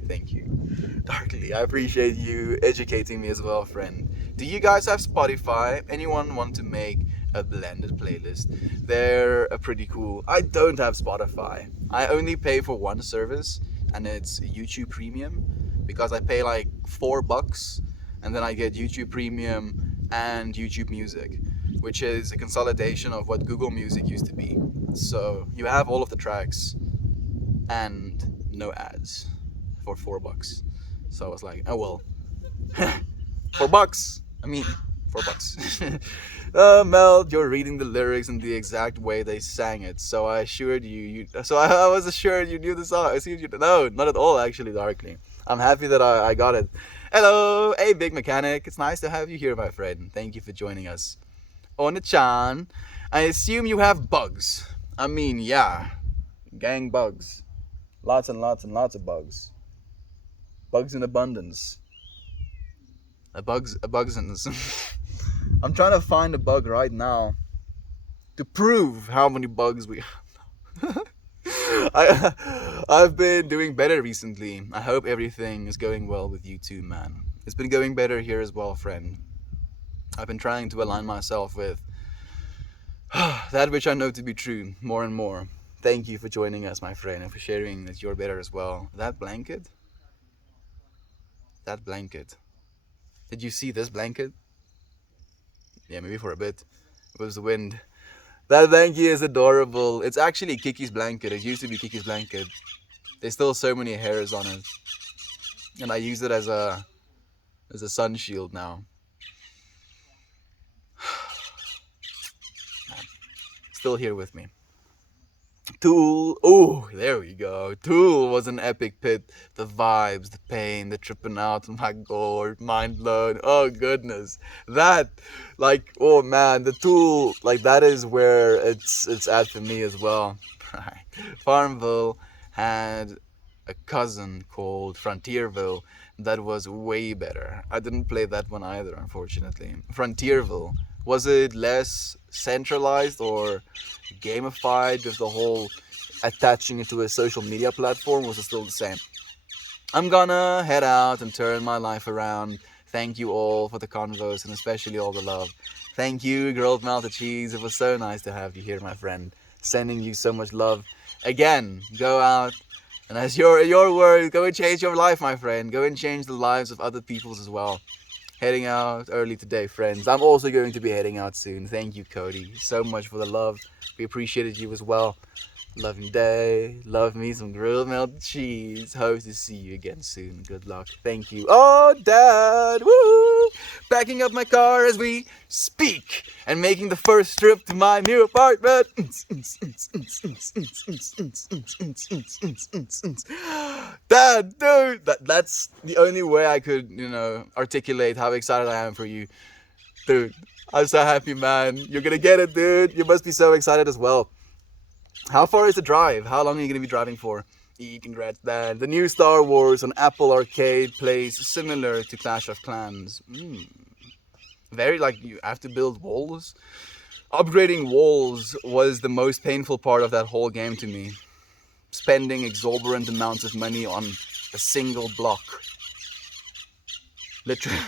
Darkly, I appreciate you educating me as well, friend. Do you guys have Spotify? Anyone want to make a blended playlist? They're pretty cool. I don't have Spotify. I only pay for one service, and it's YouTube Premium, because I pay like $4, and then I get YouTube Premium and YouTube Music, which is a consolidation of what Google Music used to be. So you have all of the tracks and no ads for $4. So I was like, oh well, $4. I mean, $4. Mel, you're reading the lyrics in the exact way they sang it. So I assured you. So I was assured you knew the song. I assumed you. No, not at all. Actually, Darkly. I'm happy that I got it. Hello, hey, big mechanic. It's nice to have you here, my friend. Thank you for joining us. Ona-chan, I assume you have bugs. I mean, yeah, gang bugs. Lots and lots and lots of bugs. Bugs in abundance. A bugs in I'm trying to find a bug right now to prove how many bugs we have. I've been doing better recently. I hope everything is going well with you too, man. It's been going better here as well, friend. I've been trying to align myself with that which I know to be true more and more. Thank you for joining us, my friend, and for sharing that you're better as well. That blanket? Did you see this blanket? Yeah, maybe for a bit. It was the wind. That blanket is adorable. It's actually Kiki's blanket. It used to be Kiki's blanket. There's still so many hairs on it. And I use it as a sun shield now. Still here with me. Tool. Oh, there we go. Tool was an epic pit. The vibes, the pain, the tripping out. My god, mind blown. Oh goodness, that, like, oh man, the Tool, like, that is where it's at for me as well. Right. Farmville had a cousin called Frontierville that was way better. I didn't play that one either, unfortunately. Frontierville, was it less centralized or gamified with the whole attaching it to a social media platform? Was it still the same? I'm gonna head out and turn my life around. Thank you all for the convos and especially all the love. Thank you, grilled melted cheese. It was so nice to have you here, my friend. Sending you so much love. Again, go out and, as your word, go and change your life, my friend. Go and change the lives of other people's as well. Heading out early today, friends. I'm also going to be heading out soon. Thank you, Cody, so much for the love. We appreciated you as well. Love you day. Love me some grilled melted cheese. Hope to see you again soon. Good luck. Thank you. Oh, Dad. Woo! Backing up my car as we speak and making the first trip to my new apartment. Dad, dude. That's the only way I could, articulate how excited I am for you. Dude, I'm so happy, man. You're gonna get it, dude. You must be so excited as well. How far is the drive? How long are you going to be driving for? Congrats, Dad. The new Star Wars on Apple Arcade plays similar to Clash of Clans. Very, like, you have to build walls. Upgrading walls was the most painful part of that whole game to me. spending exorbitant amounts of money on a single block. Literally,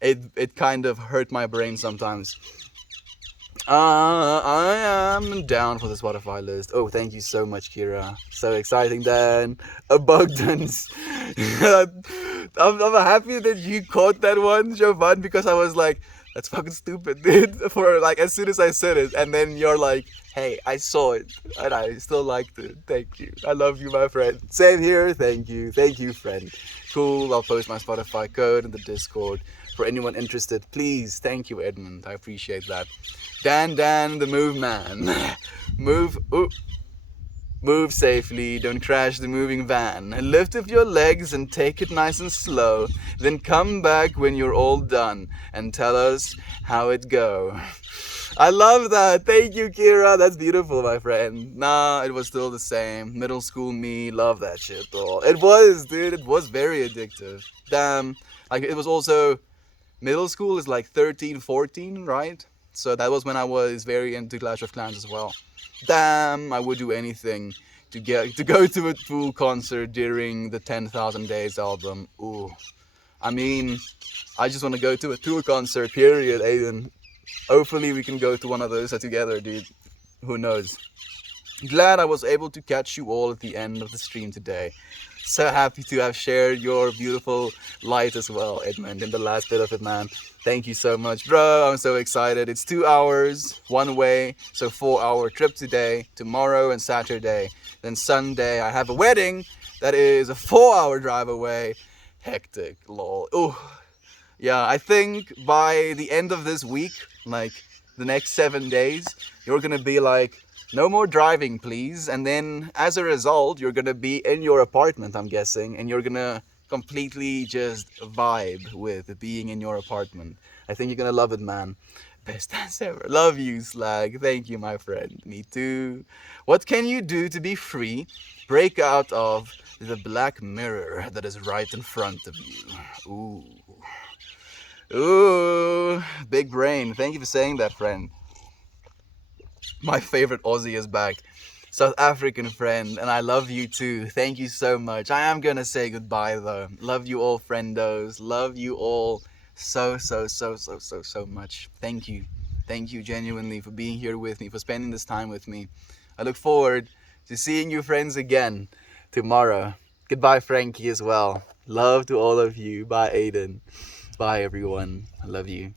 it kind of hurt my brain sometimes. I am down for the Spotify list. Oh, thank you so much, Kira. So exciting, Dan. Abundance. I'm happy that you caught that one, Jovan, because I was like, that's fucking stupid, dude. For like, as soon as I said it, and then you're like, hey, I saw it, and I still liked it. Thank you. I love you, my friend. Same here. Thank you. Thank you, friend. Cool. I'll post my Spotify code in the Discord for anyone interested. Please. Thank you, Edmund. I appreciate that. Dan, the move man. Move. Ooh. Move safely, don't crash the moving van. Lift up your legs and take it nice and slow. Then come back when you're all done and tell us how it go. I love that. Thank you, Kira. That's beautiful, my friend. Nah, it was still the same. Middle school me, love that shit, though. It was, dude. It was very addictive. Damn. Like, it was also... Middle school is like 13, 14, right? So that was when I was very into Clash of Clans as well. Damn, I would do anything to go to a Tool concert during the 10,000 Days album. Ooh. I mean, I just want to go to a Tool concert, period, Aiden. Hopefully we can go to one of those together, dude. Who knows? Glad I was able to catch you all at the end of the stream today. So happy to have shared your beautiful light as well, Edmund, in the last bit of it, man. Thank you so much, bro. I'm so excited. It's 2 hours, one way, so 4-hour trip today, tomorrow and Saturday. Then Sunday, I have a wedding that is a 4-hour drive away. Hectic, lol. Ooh. Yeah, I think by the end of this week, like the next 7 days, you're gonna be like, no more driving, please. And then as a result, you're gonna be in your apartment, I'm guessing, and you're gonna completely just vibe with being in your apartment. I think you're gonna love it, man. Best dance ever. Love you, Slag. Thank you, my friend. Me too. What can you do to be free? Break out of the black mirror that is right in front of you. Ooh. Ooh. Big brain. Thank you for saying that, friend. My favorite Aussie is back. South African friend, and I love you too. Thank you so much. I am gonna say goodbye though. Love you all, friendos. Love you all so much. Thank you. Thank you genuinely for being here with me, for spending this time with me. I look forward to seeing you friends again tomorrow. Goodbye, Frankie, as well. Love to all of you. Bye, Aiden. Bye, everyone. I love you.